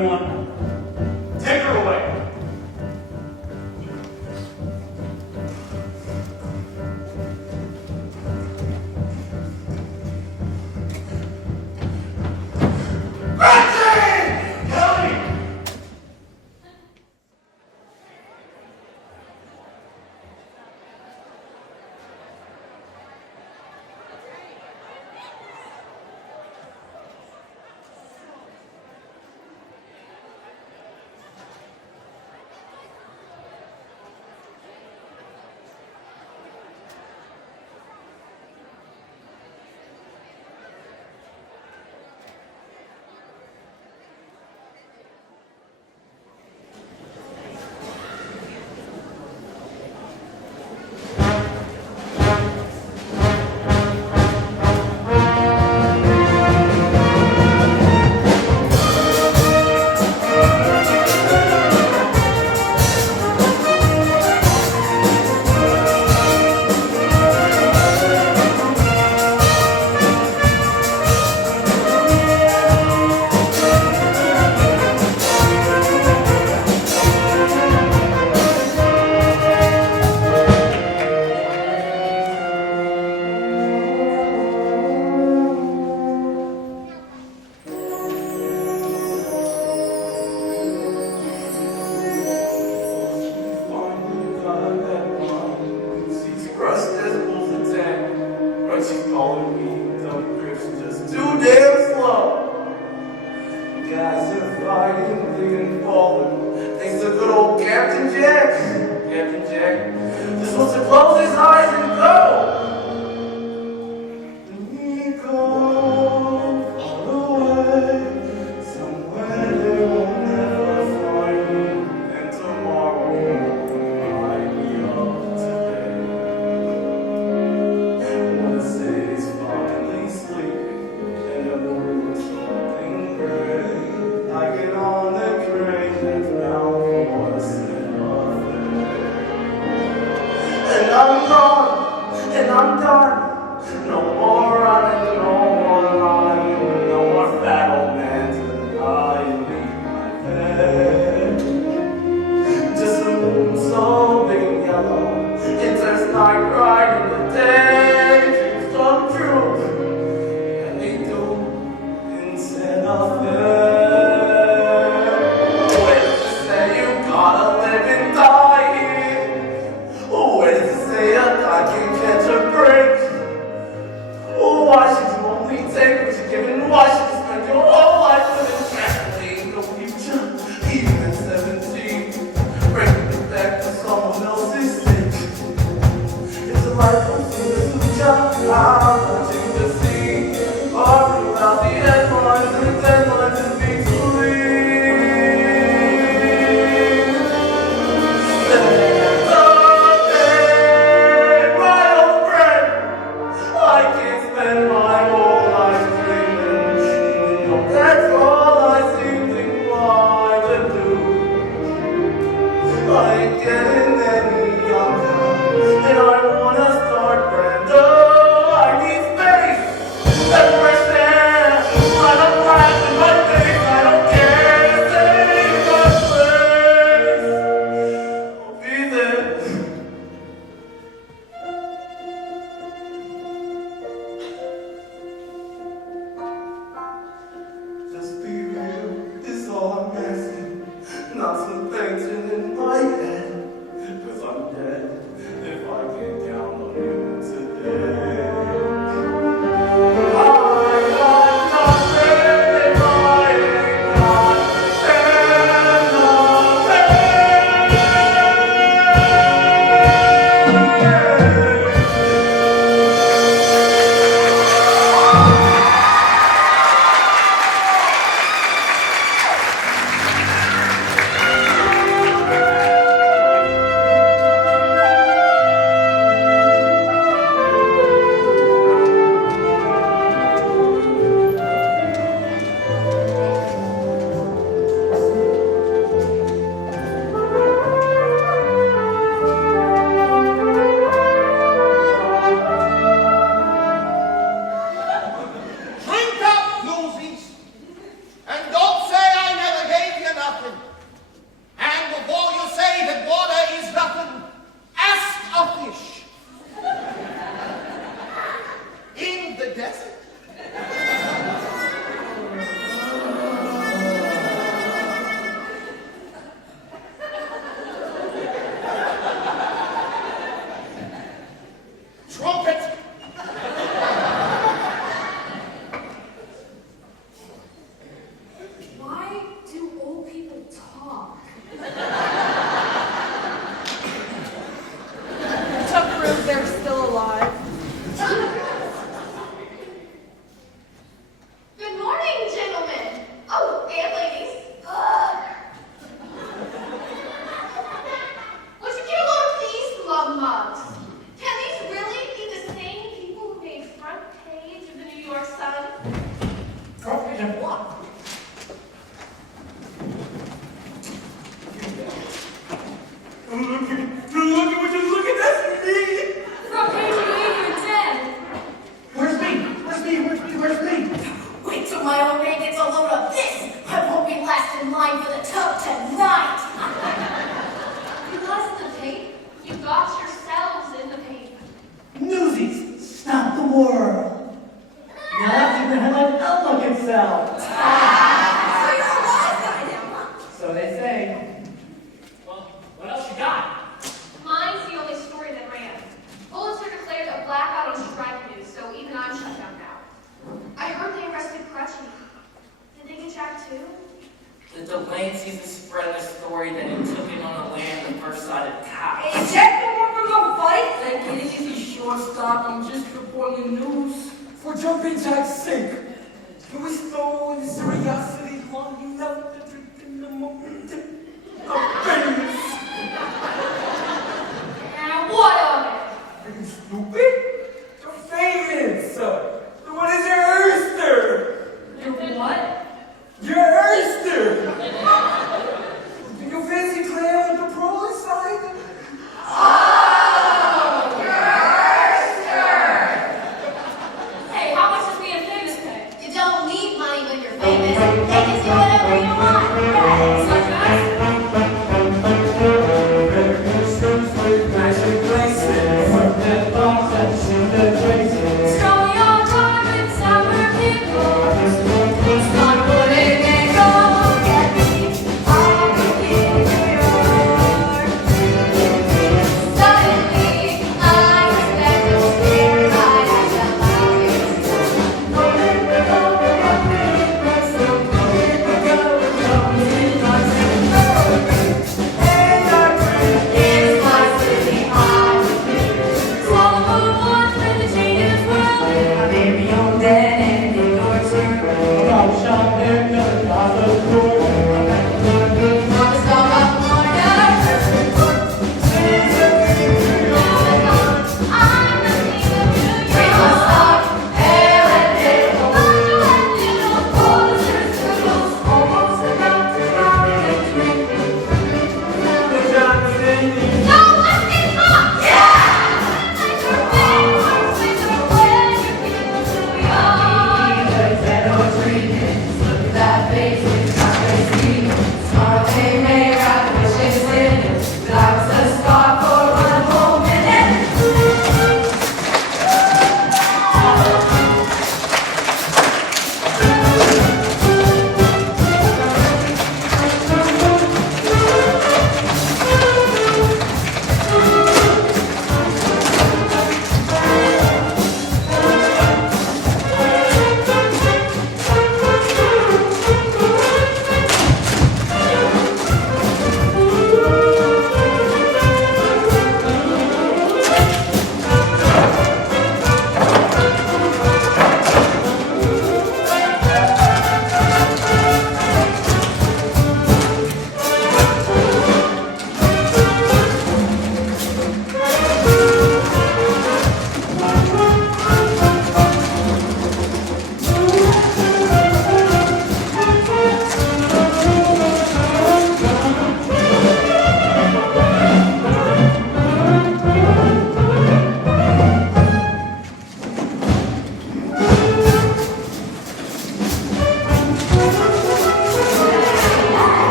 everyone. Take her away. And I'm Lancey's is spreading a story that he took in on the land the first side of town. Is that the one we're gonna fight? Take it easy, shortstop. I'm just reporting the news. For jumping jacks' sake, can we stow in curiosity long enough to drink in the moment of famous? And what of it? Are you stupid? You're famous! What is your oyster? Your what? Your oyster! Do you fancy clam with the prole side? Hey, how much does being famous pay? You don't need money when you're famous. They can do whatever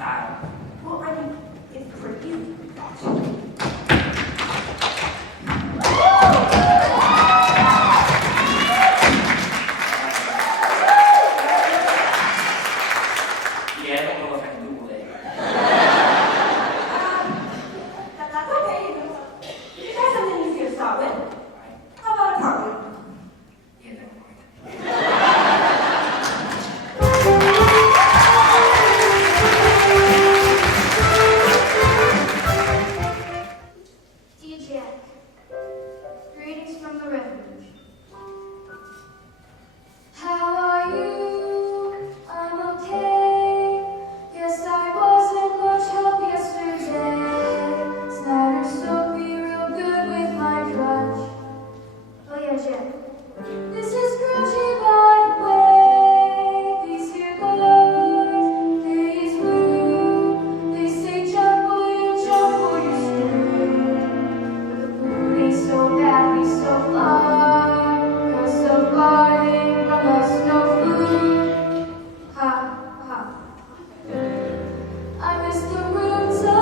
style. Well, I mean, it's pretty easy. Yeah, I don't know if I can do that. That's okay. You try something easier to start with. How about a carpet? Yeah, never mind. Dear Jack, greetings from the refuge. How are you? I'm okay. Guess I wasn't much help yesterday. Snyder soaked me real good with my crutch. Oh yeah, Jack. This is Crutchy, by the way. These here boys, these rude. They say jump or you screw. But the food ain't so bad, we so far. You're so far, they brought us no food. Ha, ha. I miss the roots of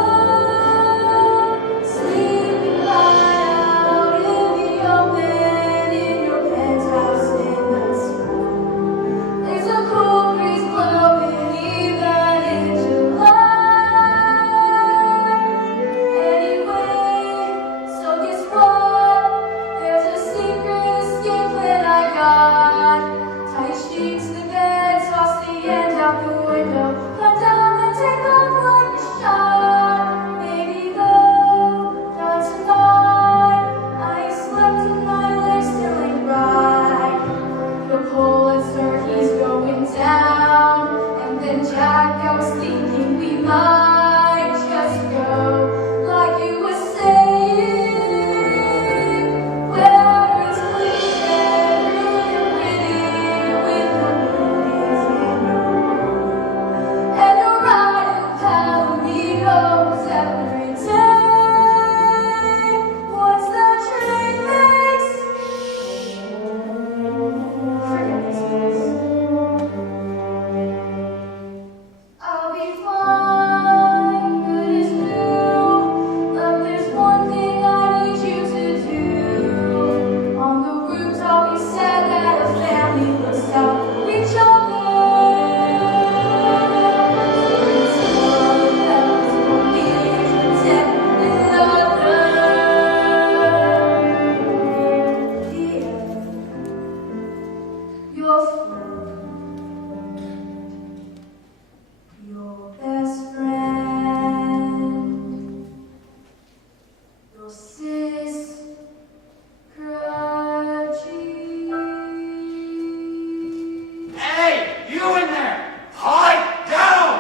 sleeping out in the open in your penthouse in the snow. There's a cool breeze blowing even in July. Anyway, so guess what? There's a secret escape plan I got. Tight sheets to the bed, toss the end out the window. Come down and take off like a shot. Maybe though, not tonight. I ain't slept and my legs still ain't right. The Pulitzer, he's going down. And then Jack, I was thinking we might just go like you were saying. Where it's clean and really pretty with the movies in your room. And you're riding Palominos every day. Once that train makes, forget this place. I'll be fine, good as new. But there's one thing I need you to do. On the rooftop, you said that a family looks out for each other. Your best friend, your sis, Crutchy. Hey, you in there! Hide down!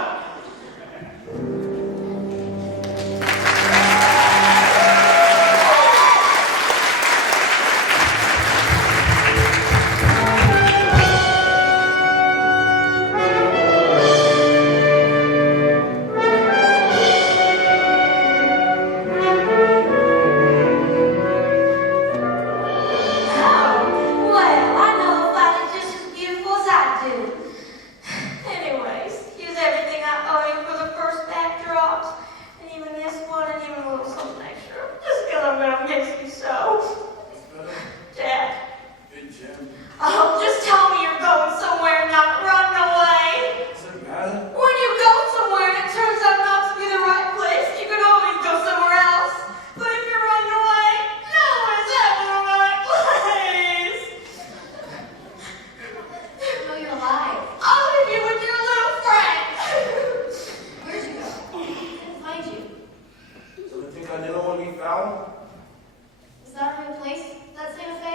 Oh, well, I know about it just as beautiful as I do. Anyways, here's everything I owe you for the first backdrops. And even this one, and even a little something extra. Just because I'm gonna miss you so. Jack. Hey, Jim. Oh, just tell me you're going somewhere and not running away. Does it matter? When you go somewhere and it turns out not to be the right place, you can always go somewhere else. But if you're running away, no one's ever the right place. No, you're alive. I'll leave you with your little friend. Where'd you go? I didn't find you. So you think I didn't want to be found? Is that a real place? That Santa Fe?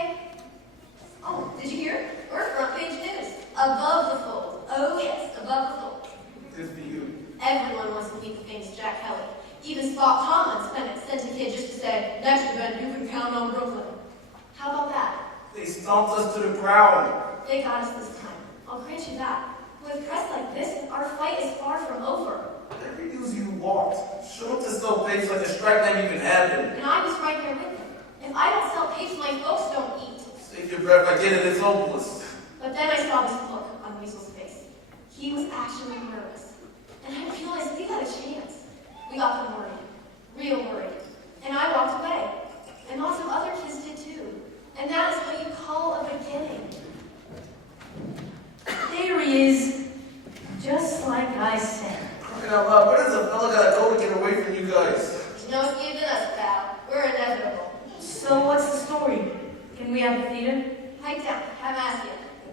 Oh, did you hear? We're front page news. Above the fold. Oh yes, above the fold. Good for you. Everyone wants to meet the famous Jack Kelly. Even Spot Collins sent a kid just to say, next event you can count on Brooklyn. How about that? They stomped us to the ground. They got us this time. I'll grant you that. With press like this, our fight is far from over. Every news you walked, show up to sell papes like a strike never even happened. And I was right there with them. If I don't sell papes, my folks don't eat. Save your breath, I get it, it's hopeless. But then I saw this look on Weasel's face. He was actually nervous. And I realized we got out loud, where does a fella gotta go to get away from you guys? No escaping us, pal. We're inevitable. So what's the story? Can we have the theater? Hike down. Have at you.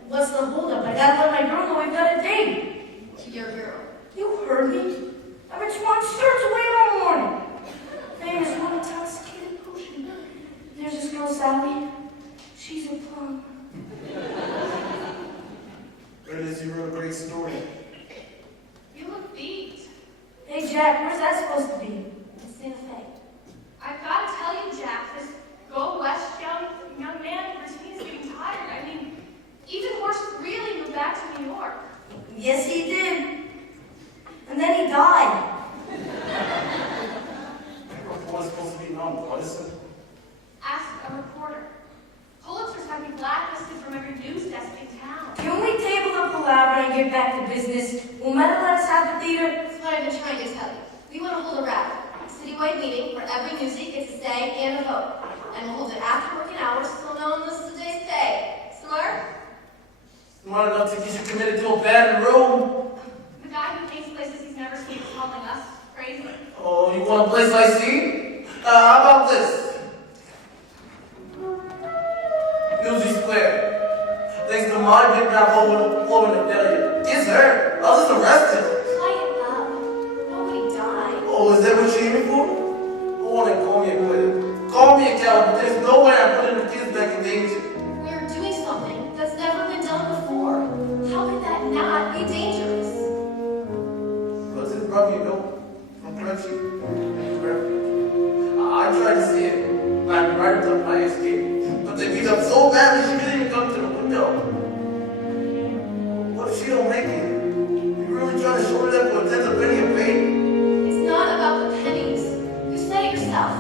What's the holdup? I gotta let my girl know we've got a date. To your girl. You heard me. I've been swan shirts away all morning. Famous one intoxicated potion. There's this girl, Sallee. She's a plum. Where does you wrote a great story? You look beat. Hey, Jack, where's that supposed to be? In Santa Fe. I've got to tell you, Jack, this go west young man routine is getting tired. I mean, even Horse really moved back to New York. Yes, he did. And then he died. What is supposed to be non-partisan? Ask a reporter. Pulitzer's had me blacklisted from every news desk in town. Can we table the palaver and get back to business? Will Meta let us have the theater? That's what I've been trying to tell you. We want to hold a rally. A citywide meeting where every newsie gets a say and a vote. And we'll hold it after working hours so no one misses a day's pay. Smart? Smart enough to get you committed to a bad room. The guy who takes places he's never seen is calling us crazy. Oh, you want a place I see? How about this? Newsy Square. Thanks to my big rap over the delegate. It's her. I was just arrested. Quiet up. Nobody died. Oh, is that what you're aiming for? Go on and call me a quitter. Call me a coward, but there's no way I'm putting the kids back in danger. We're doing something that's never been done before. How could that not be dangerous? Was his brother, you know, from Crunchy? I tried to see it. Like right up my escape. But they beat up so badly she couldn't even come to the window. What if she don't make it? You really trying to show her that for a tenth of a penny a pay? It's not about the pennies. You said it yourself.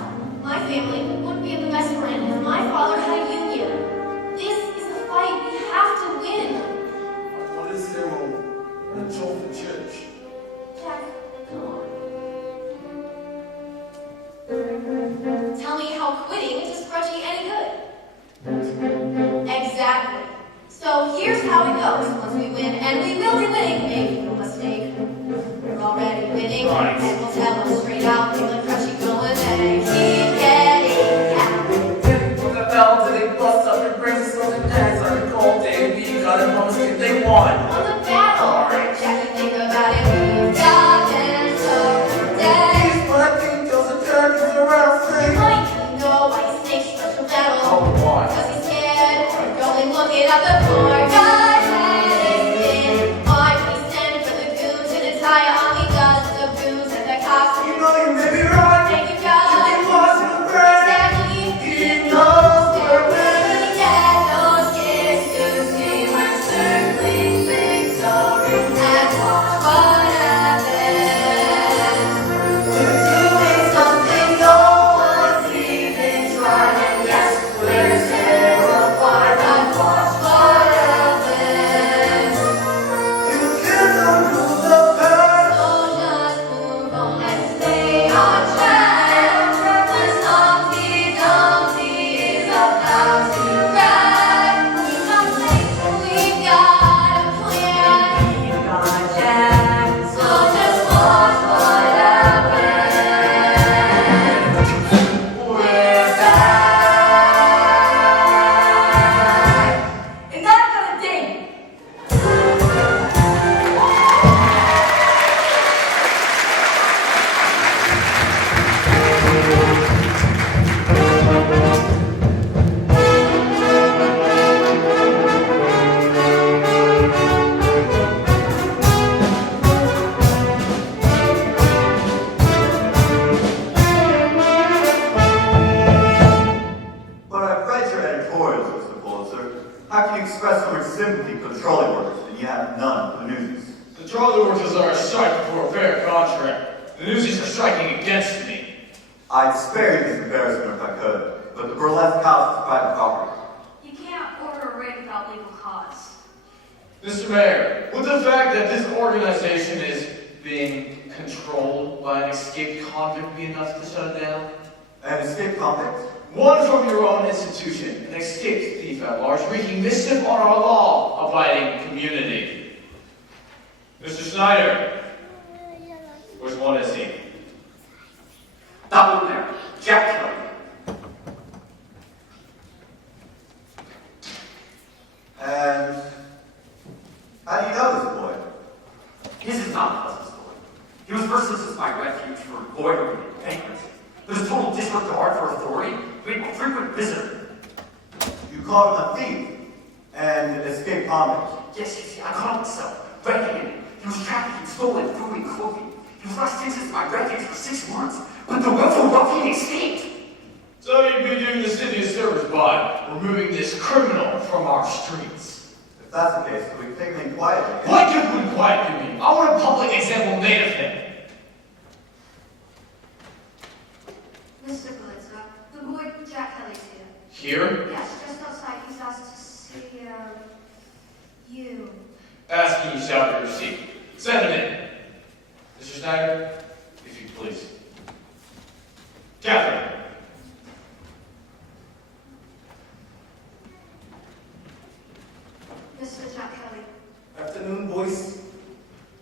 My family wouldn't be in the best brand if my father had a union. This is the fight we have to win. What is ceremony? A joke for church. Jack, come on. Tell me how quitting is Scrutchy any good. Exactly. So here's how it goes. Once we win, and we will be winning, make no mistake. We're already winning, and we'll tell them straight out. We let Scrutchy go and they keep getting out. From the bell till they bust up your brains so the dads are the cold day. We got it promised if they won. On the battle, Jack, you think about it. We've got them so dead. These fucking kills and turkeys around free. Honey, you know why he stakes special battle? Oh, why? Because he's scared. Going looking at the floor. God had his spin. Why would he stand for the goons in his high on? He does the booze and the cops. You know you may be right. Thank you, God. He was your friend. Exactly. He knows we're winning. Yeah, those kids to see we're circling victory. And watch what happens. We're doing something no one's even tried. And yes, we're terrified. And watch what happens. You cannot lose the past. So just move on and stay on track. When Humpty Dumpty is about to crack, we've got a plan. We've got Jack. So just watch what happens. We're back. And I've got a date. But I've read your editorials, Mr. Pulitzer. How can you express so much sympathy for the trolley workers and you have none for the newsies? The trolley workers are striking for a fair contract. The newsies are striking against me. I'd spare you this embarrassment if I could, but the burlesque house is private property. You can't order a raid without legal cause. Mr. Mayor, would the fact that this organization is being controlled by an escaped convict be enough to shut it down? An escaped convict? One from your own institution, an escaped thief at large, wreaking mischief on our law-abiding community. Mr. Snyder. one is he? That one there, Jack Kelly. And how do you know this boy? His is not a pleasant story. He was first listed as my refuge for loitering and bankruptcy. With his total disregard for authority, we were a frequent visitor. You called him a thief and escaped convict. Yes, you see, I caught him myself, red-handed. He was trafficking stolen food and clothing. He was last sentenced to my refuge for 6 months, but the willful ruffian escaped. So you'd be doing the city a service by removing this criminal from our streets. If that's the case, we take him quietly. What good would quiet do me? I want a public example made of him. Mr. Blitzer, the boy Jack Kelly's here. Here? Yes, just outside. He's asked to see, you. Ask and you shall be received. Send him in. Mr. Snyder, if you please. Catherine. Mr. Jack Kelly. Afternoon, boys.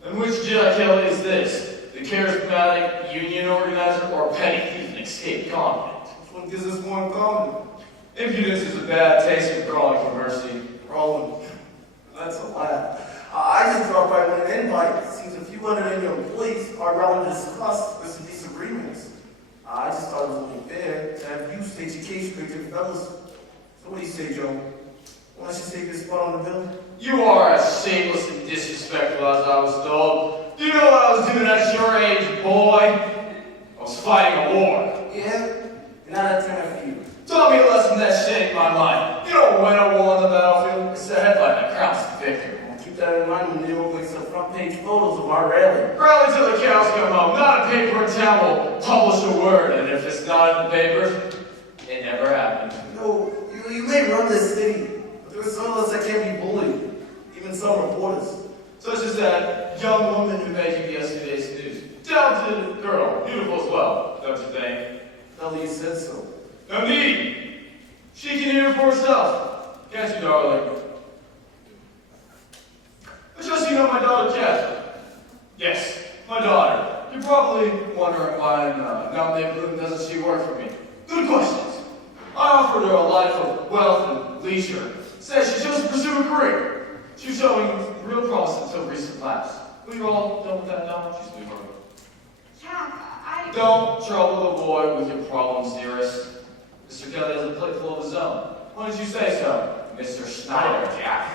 And which Jack Kelly is this? The charismatic union organizer or petty thief and escaped convict? Which one gives us more in common? Impudence is a bad taste for calling for mercy. Roland. That's a laugh. I just dropped by with an invite. It seems a few hundred of your employees are around to discuss with some disagreements. I just thought it was only fair to have you state your case with your fellas. So what do you say, Joe? Why don't you take this spot on the bill? You are as shameless and disrespectful as I was told. Do you know what I was doing at your age, boy? I was fighting a war. Yeah? And now that turn out for you. Taught me a lesson that shaped my mind. You don't win a war on the battlefield. It's the headline that crowns the victor. Keep that in mind when they open some front page photos of our rally. Rally till the cows come home. Not a paper in town will publish a word, and if it's not in the papers, it never happened. You may run this city, but there are some of us that can't be bullied. Even some reporters. Such as that young woman who made you yesterday's news. Talented girl, beautiful as well, don't you think? Tell you said so. No need. She can hear for herself. Can't you, darling? I trust you know my daughter, Catherine. Yes, my daughter. You're probably wondering why in neighborhood doesn't she work for me? Good questions. I offered her a life of wealth and leisure. Said she chose to pursue a career. She was showing real promise until recent lapse. We've all done with that now. She's doing her. Jack, Don't trouble the boy with your problems, dearest. Mr. Kelly has a plate full of his own. Why didn't you say so, Mr. Schneider? Jack.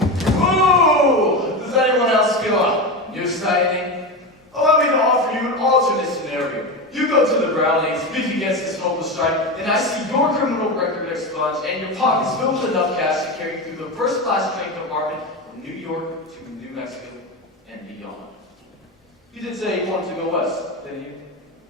Ooh! Does anyone else feel a new sighting? Allow me to offer you an alternate scenario. You go to the rally and speak against this hopeless strike, and I see your criminal record expunged and your pockets filled with enough cash to carry you through the first-class train compartment from New York to New Mexico and beyond. You did say you wanted to go west, didn't you?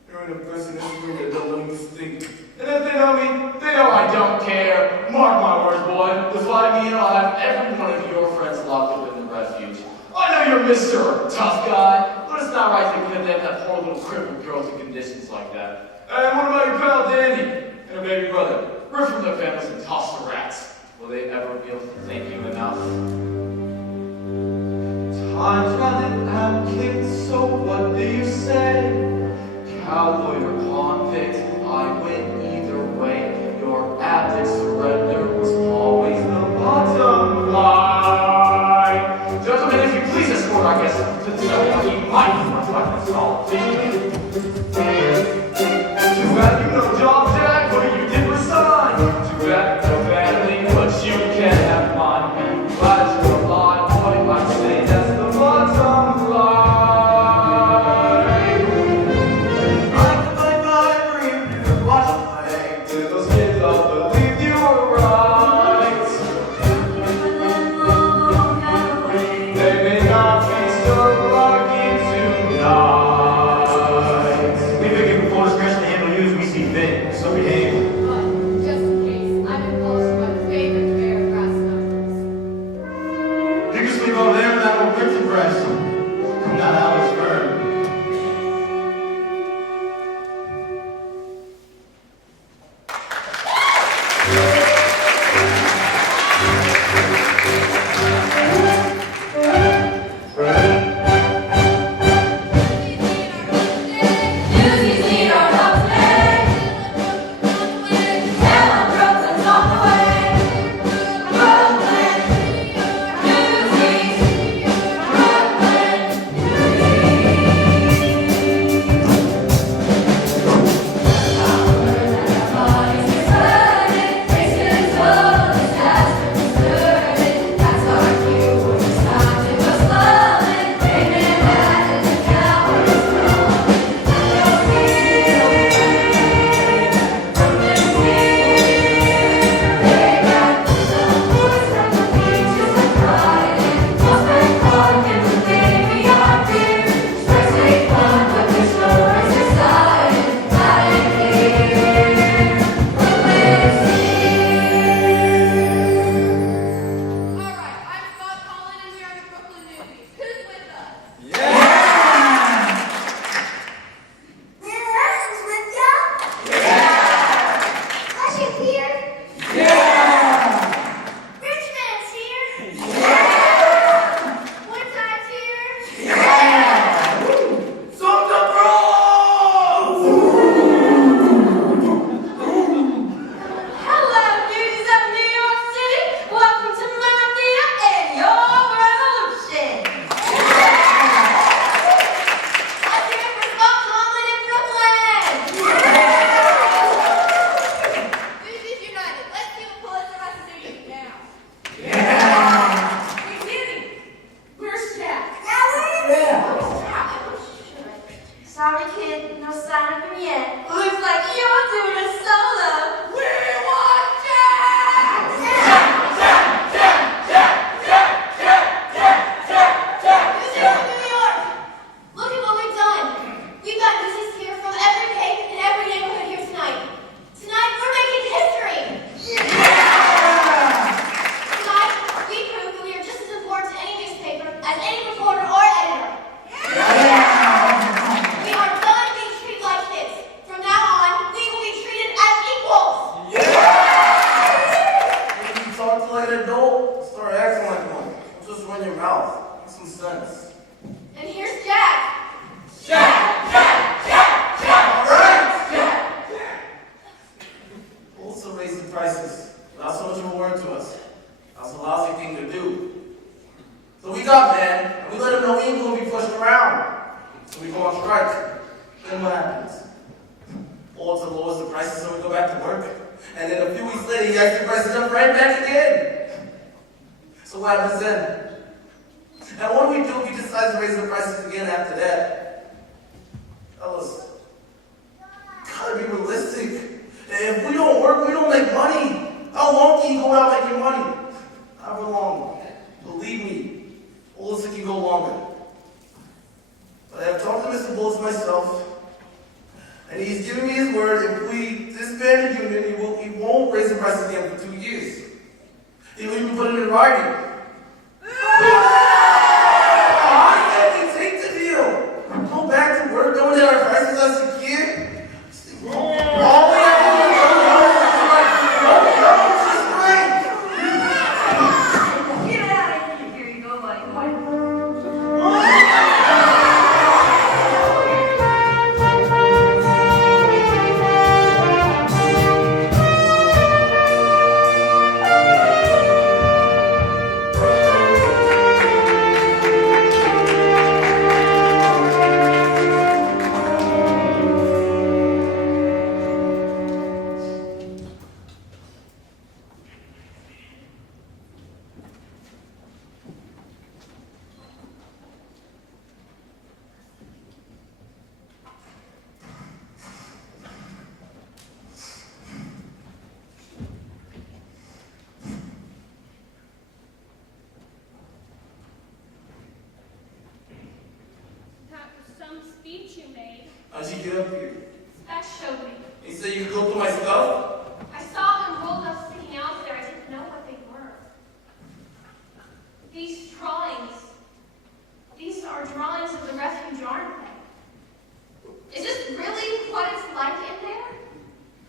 You're in a person in this room that don't know you stink. And if they know me, they know I don't care. Mark my words, boy. With 5 million, I'll have every one of your friends locked up in the refuge. I know you're Mr. Tough Guy, but it's not right to condemn that poor little crippled girl to conditions like that. And what about your pal Danny and her baby brother? Rip from their families and toss the rats. Will they ever be able to thank you enough? Time's running out, kids, so what do you say? Cowboy or convict, I win either way. Your abject surrender was always the bottom line. Gentlemen, if you please escort our guests to the cell, he might reflect this all. Too bad you no job, Jack, but you did resign. Too bad no family, but you can have mine. Glad you're alive, boy, I'd say that's the bottom line. I can sign up him yet. Looks like you're doing a solo. We want Jack! New York! Look at what we've done. We've got musicians here from every state and every neighborhood here tonight. Tonight, we're making history! Tonight, we prove that we are just as important to any newspaper as any reporter or editor. We are done being treated like kids. From now on, we will be treated as equals. When you talk to like an adult, start acting like one. Just run your mouth. Make some sense. And here's Jack. Also raise the prices. Not so much of a word to us. That's a lousy thing to do. So we got mad, and we let them know we ain't gonna be pushed around. So we go on strike. Then what happens? Walter lowers the prices so we go back to work. And then a few weeks later, he actually prices jump right back again. So what happens then? And what do we do if he decides to raise the prices again after that? Fellas, gotta be realistic. If we don't work, we don't make money. How long can you go out making money? However long. Believe me, Olison can go longer. But I have talked to Mr. Bullis myself, and he's given me his word if we disband the union, he won't raise the price again for 2 years. He will even put it in writing. How did he take the deal? Go back to work knowing that our prices are secure? All we have to do is Get out of here. Here you go, buddy. That was some speech you made. How'd you get up here? That showed me. He said you could go through my stuff? I saw them rolled up sticking out there. I didn't know what they were. These drawings. These are drawings of the refuge, aren't they? Is this really what it's like in there?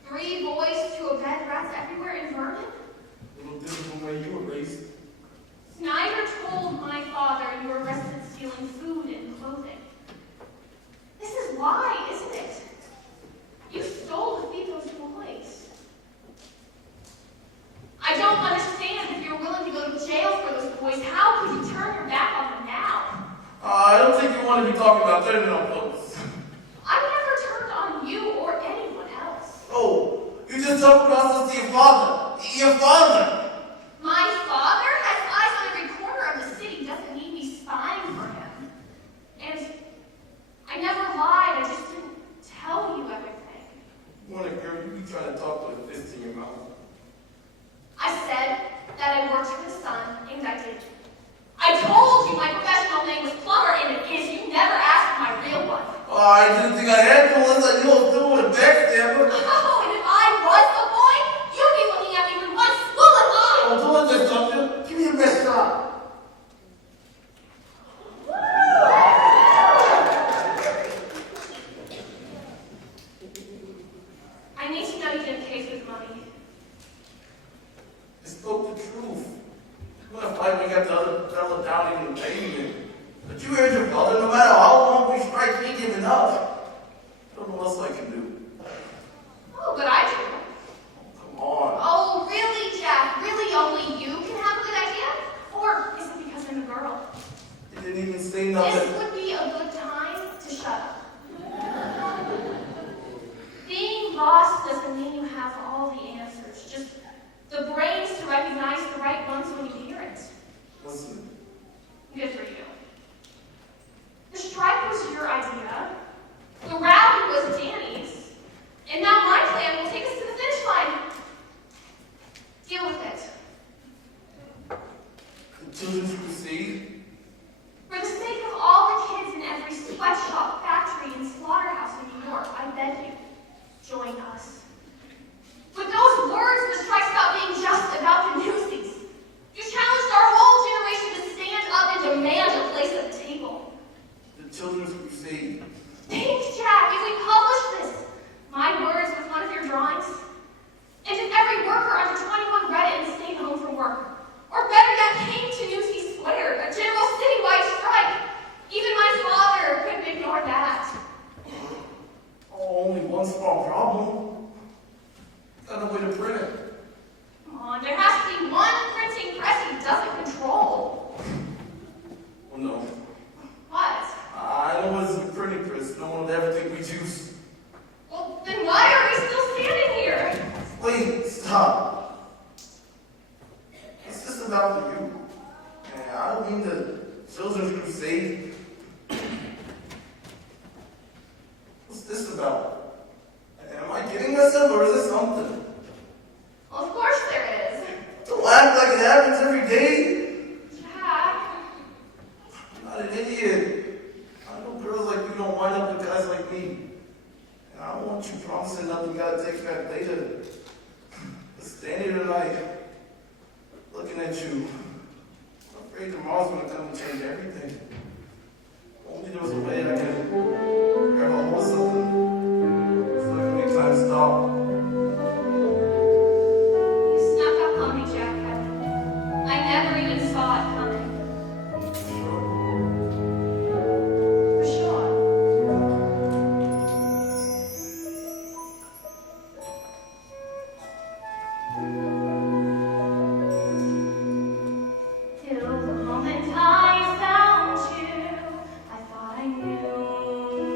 3 boys to a bed, rats everywhere in Vernon? A little different from where you were raised. Snyder told my father you were arrested stealing food and clothing. This is why, isn't it? You stole to feed those boys. I don't understand. If you're willing to go to jail for those boys, how could you turn your back on them now? I don't think you want to be talking about turning on folks. I never turned on you or anyone else. Oh, you just talked about us to your father. Your father! My father has eyes on every corner of the city, doesn't need me spying for him. And I never lied, I just didn't tell you everything. What a girl, you be trying to talk with a fist in your mouth. I said that I worked for the Sun, and I did. I told you my professional name was Plumber, and it is. You never asked for my real one. I didn't think I had to unless I knew I was doing with a backstabber. Oh, and if I was the boy, you'd be looking at me with one swollen eye. Oh, don't let that stop you. Give me your best shot. I need to know you didn't case with money. I spoke the truth. I'm gonna fight when we got the other fella down in the pavement. But you heard your brother, no matter how long we strike, he ain't giving up. I don't know what else I can do. Oh, but I do. Come on. Oh, really, Jack? Really only you can have a good idea? Or is it because I'm a girl? You didn't even say nothing. This would be a good time to shut up. Being lost doesn't mean you have all the answers. Just the brains to recognize the right ones when you hear it. Listen. Good for you. The strike was your idea. The rally was Dan's. one small problem. Got no way to print it. Come on, there has to be one printing press he doesn't control. Well, no. What? I know it's a printing press. No one would ever think we juice. Well, then why are we still standing here? Wait, stop. It's just about you. And I don't mean the Children's Crusade. What's this about? Am I kidding myself or is this something? Well, of course there is. Don't act like it happens every day. Jack. I'm not an idiot. I know girls like you don't wind up with guys like me. And I don't want you promising nothing you gotta take back later. Standing here tonight, looking at you, I'm afraid tomorrow's gonna come and change everything. Only there was a way I could grab a hold of something so I could make time stop. You snuck up on me, Jack. I never even saw it coming. For sure. Till the moment I found you, I thought I knew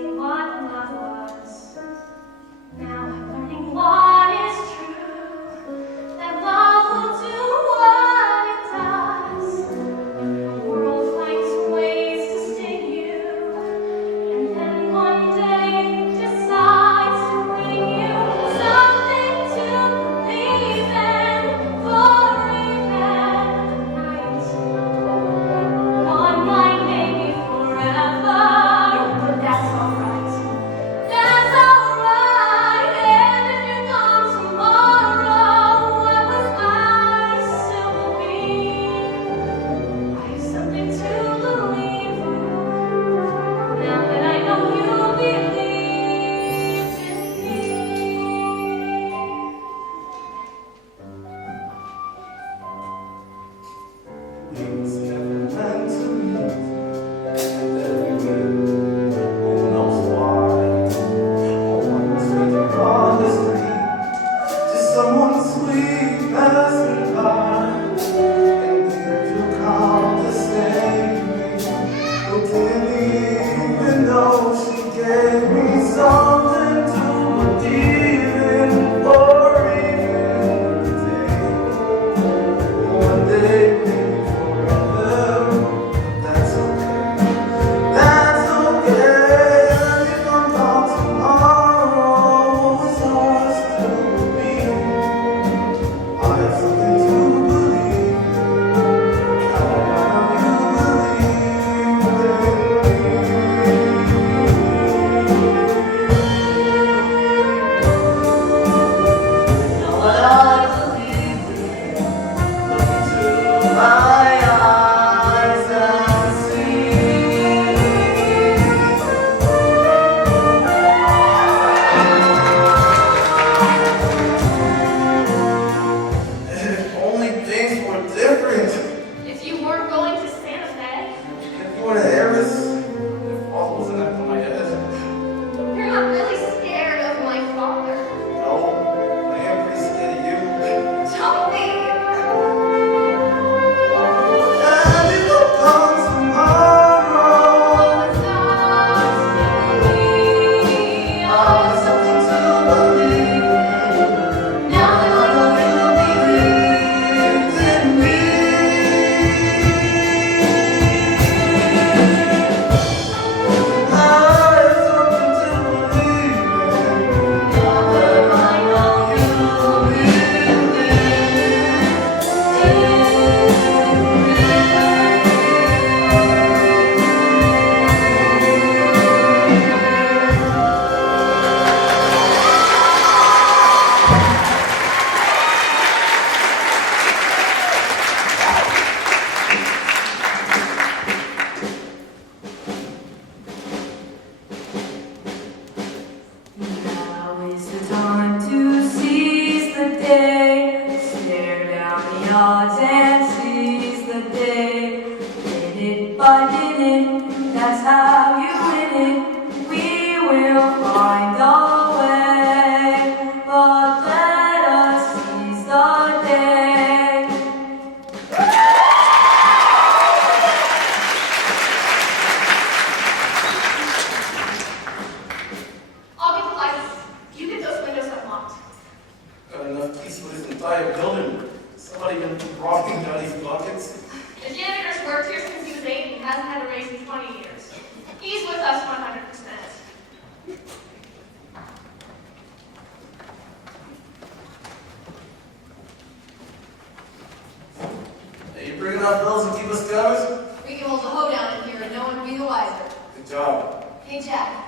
bring enough bills to keep us covered? We can hold a hoedown in here and no one will be the wiser. Good job. Hey, Jack.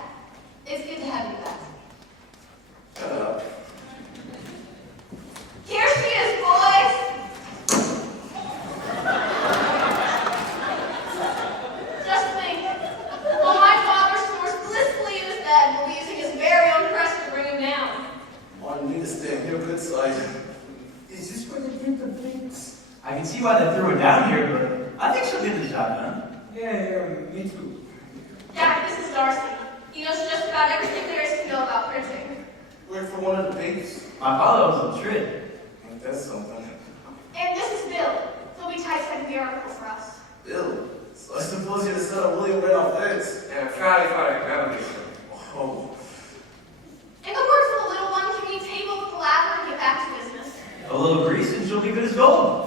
It's good to have you back. Shut up. Here she is, boys! Just think. While my father snores blissfully in his bed, we'll be using his very own press to bring him down. Wanted me to stay on your good side. Is this where they get the things? I can see why they threw her down here, but I think she'll get the job done. Yeah, me too. Jack, this is Darcy. He knows just about everything there is to know about printing. Work for one of the babes. My father was a trick. Ain't that something? And this is Bill. He'll be typesetting the article for us. Bill. So I suppose you're the son of William Randolph Heads. Yeah, Friday, grab me. Oh. In the words of the little one, can we table the palaver and get back to business? A little grease and she'll be good as gold.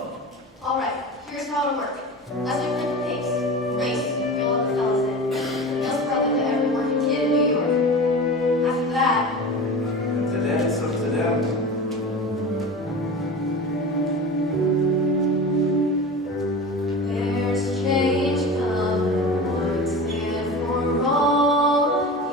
All right, here's how it'll work. As we print the paste, race, you'll let the fellas in. They'll spread them to every working kid in New York. After that, To them, it's up to them. There's change coming once and for all.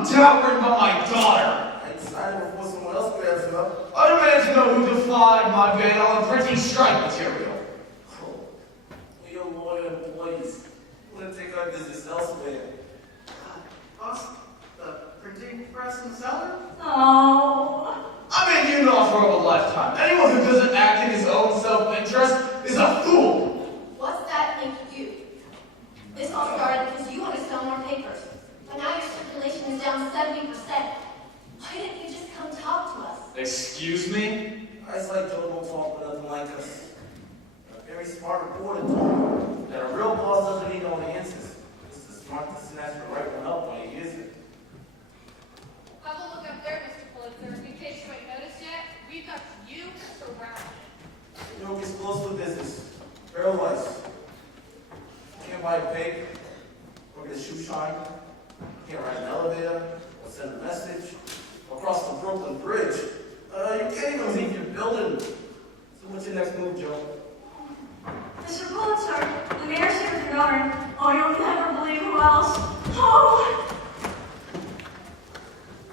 I'm dowering by my daughter. I decided before someone else grabs him up. I demand to know who defied my ban on printing strike material. We are loyal employees. We're going to take our business elsewhere. Boss, the printing press in the cellar? Oh. I mean, you know for a lifetime. Anyone who doesn't act in his own self-interest is a fool. What's that link to you? This all started because you want to sell more papers. But now your circulation is down 70%. Why didn't you just come talk to us? Excuse me? Guys like Joe don't talk with nothing like us. A very smart reporter told me that a real boss doesn't need all the answers. It's the smart to snatch the right one up when he hears it. Have a look up there, Mr. Pulitzer. In case you ain't noticed yet, we've got you surrounded. You know, it's close for business. Paralyzed. Can't buy a pig, or get a shoe shine. Can't ride an elevator, or send a message, or cross the Brooklyn Bridge. You can't even leave your building. So what's your next move, Joe? Mr. Pulitzer, the mayor's here with your daughter. Oh, you'll never believe who else. Oh!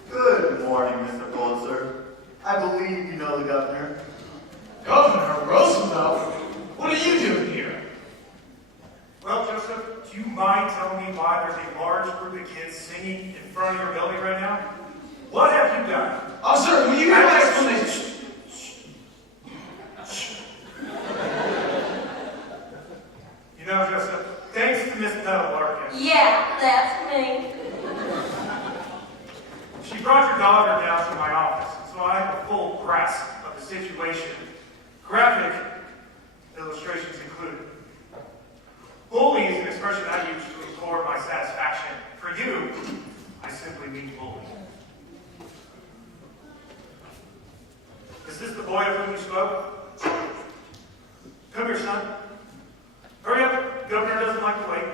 Good morning, Mr. Pulitzer. I believe you know the governor. Governor Roosevelt? What are you doing here? Well, Joseph, do you mind telling me why there's a large group of kids singing in front of your building right now? What have you done? Oh, sir, will you hear my explanation? You know, Joseph, thanks to Miss Bella Larkin. Yeah, that's me. She brought your daughter down to my office, so I have a full grasp of the situation. Graphic illustrations included. Bully is an expression I use to implore my satisfaction. For you, I simply mean bully. Is this the boy of whom you spoke? Come here, son. Hurry up. Governor doesn't like to wait.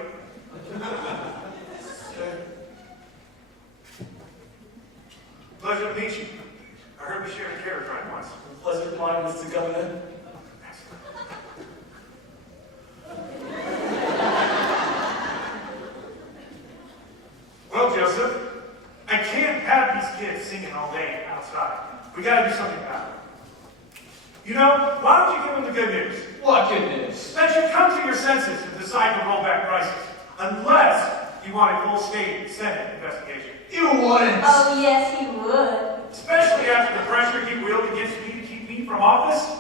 Pleasure to meet you. I heard we shared a carriage ride once. Pleasure of mine, Mr. Governor. Well, Joseph, I can't have these kids singing all day outside. We gotta do something about it. You know, why don't you give them the good news? What good news? That you come to your senses and decide to roll back prices. Unless you want a full state Senate investigation. You wouldn't. Oh, yes, he would. Especially after the pressure you wield against me to keep me from office.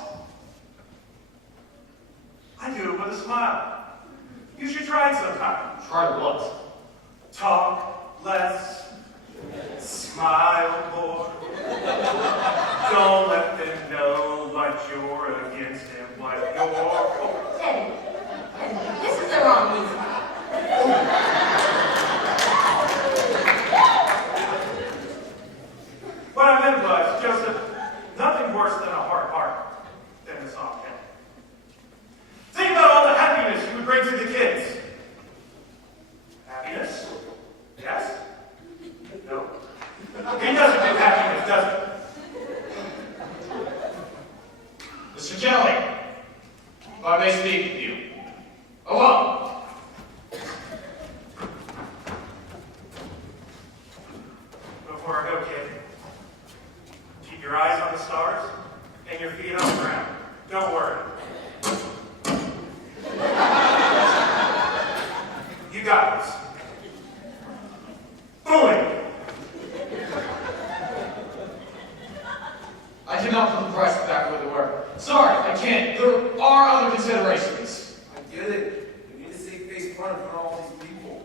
I do it with a smile. You should try it sometime. Try what? Talk less. Smile more. Don't let them know what you're against and what you're for. Teddy, this is the wrong music. What I meant was, Joseph, nothing worse than a hard heart than a soft head. Think about all the happiness you would bring to the kids. Happiness? Yes? No. He doesn't do happiness, does he? Mr. Kelly, if I may speak with you. Alone. Before I go, kid, keep your eyes on the stars and your feet on the ground. Don't worry. You got this. Bully! I cannot put the price back where they were. Sorry, I can't. There are other considerations. I get it. You need to save face front in front of all these people.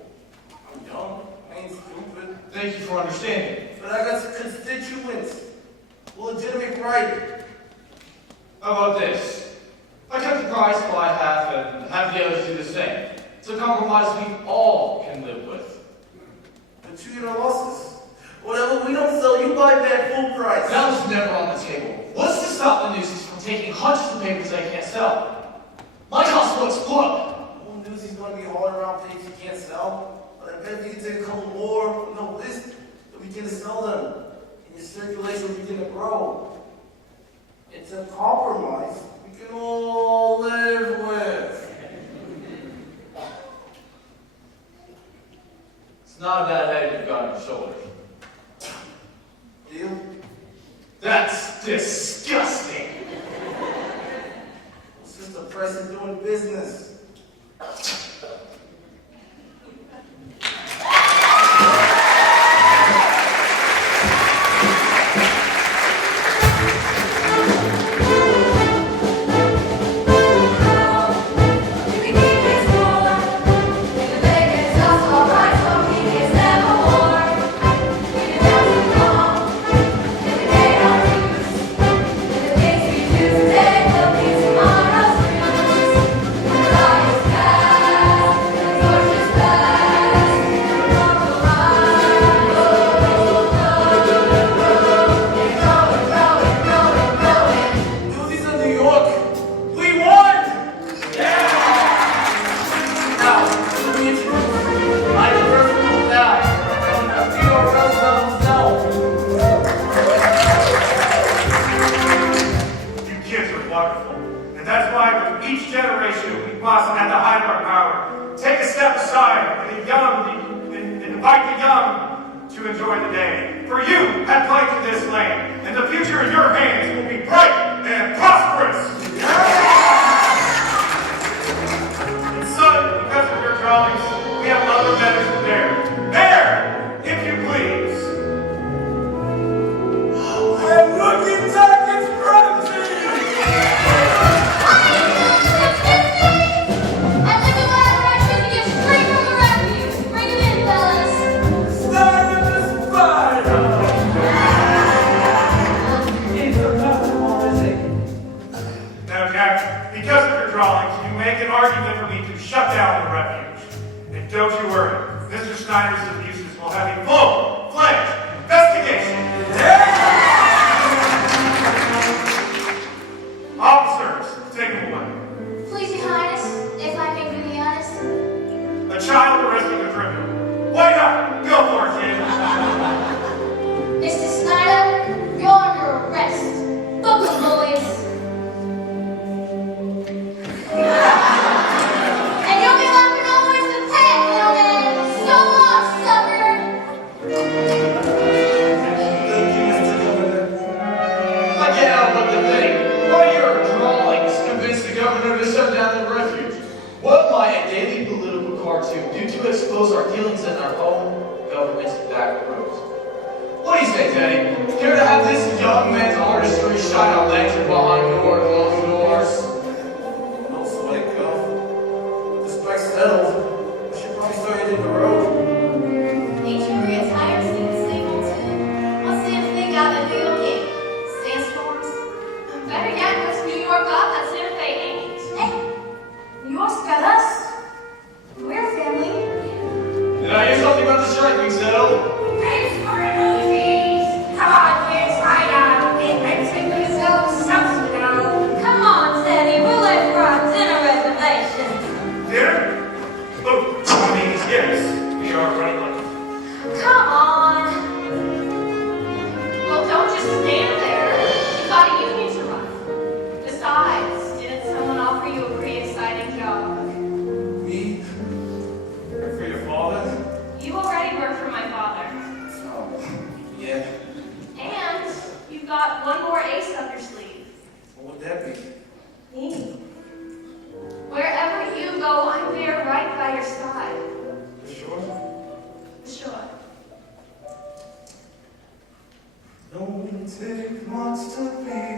I'm young. I ain't stupid. Thank you for understanding. But I got constituents. Legitimate right. How about this? I cut the price by half and have the others do the same. It's a compromise we all can live with. But you get our losses. Whatever we don't sell, you buy that full price. That was never on the table. What's to stop the newsies from taking hundreds of papers they can't sell? My cost will explode. Well, newsies gonna be hauling around things you can't sell. But I bet if you can take a couple more, no list, you'll begin to sell them. And your circulation will begin to grow. It's a compromise we can all live with. It's not a bad head you've got on your shoulders. disgusting. It's just a person doing business. Don't take much to be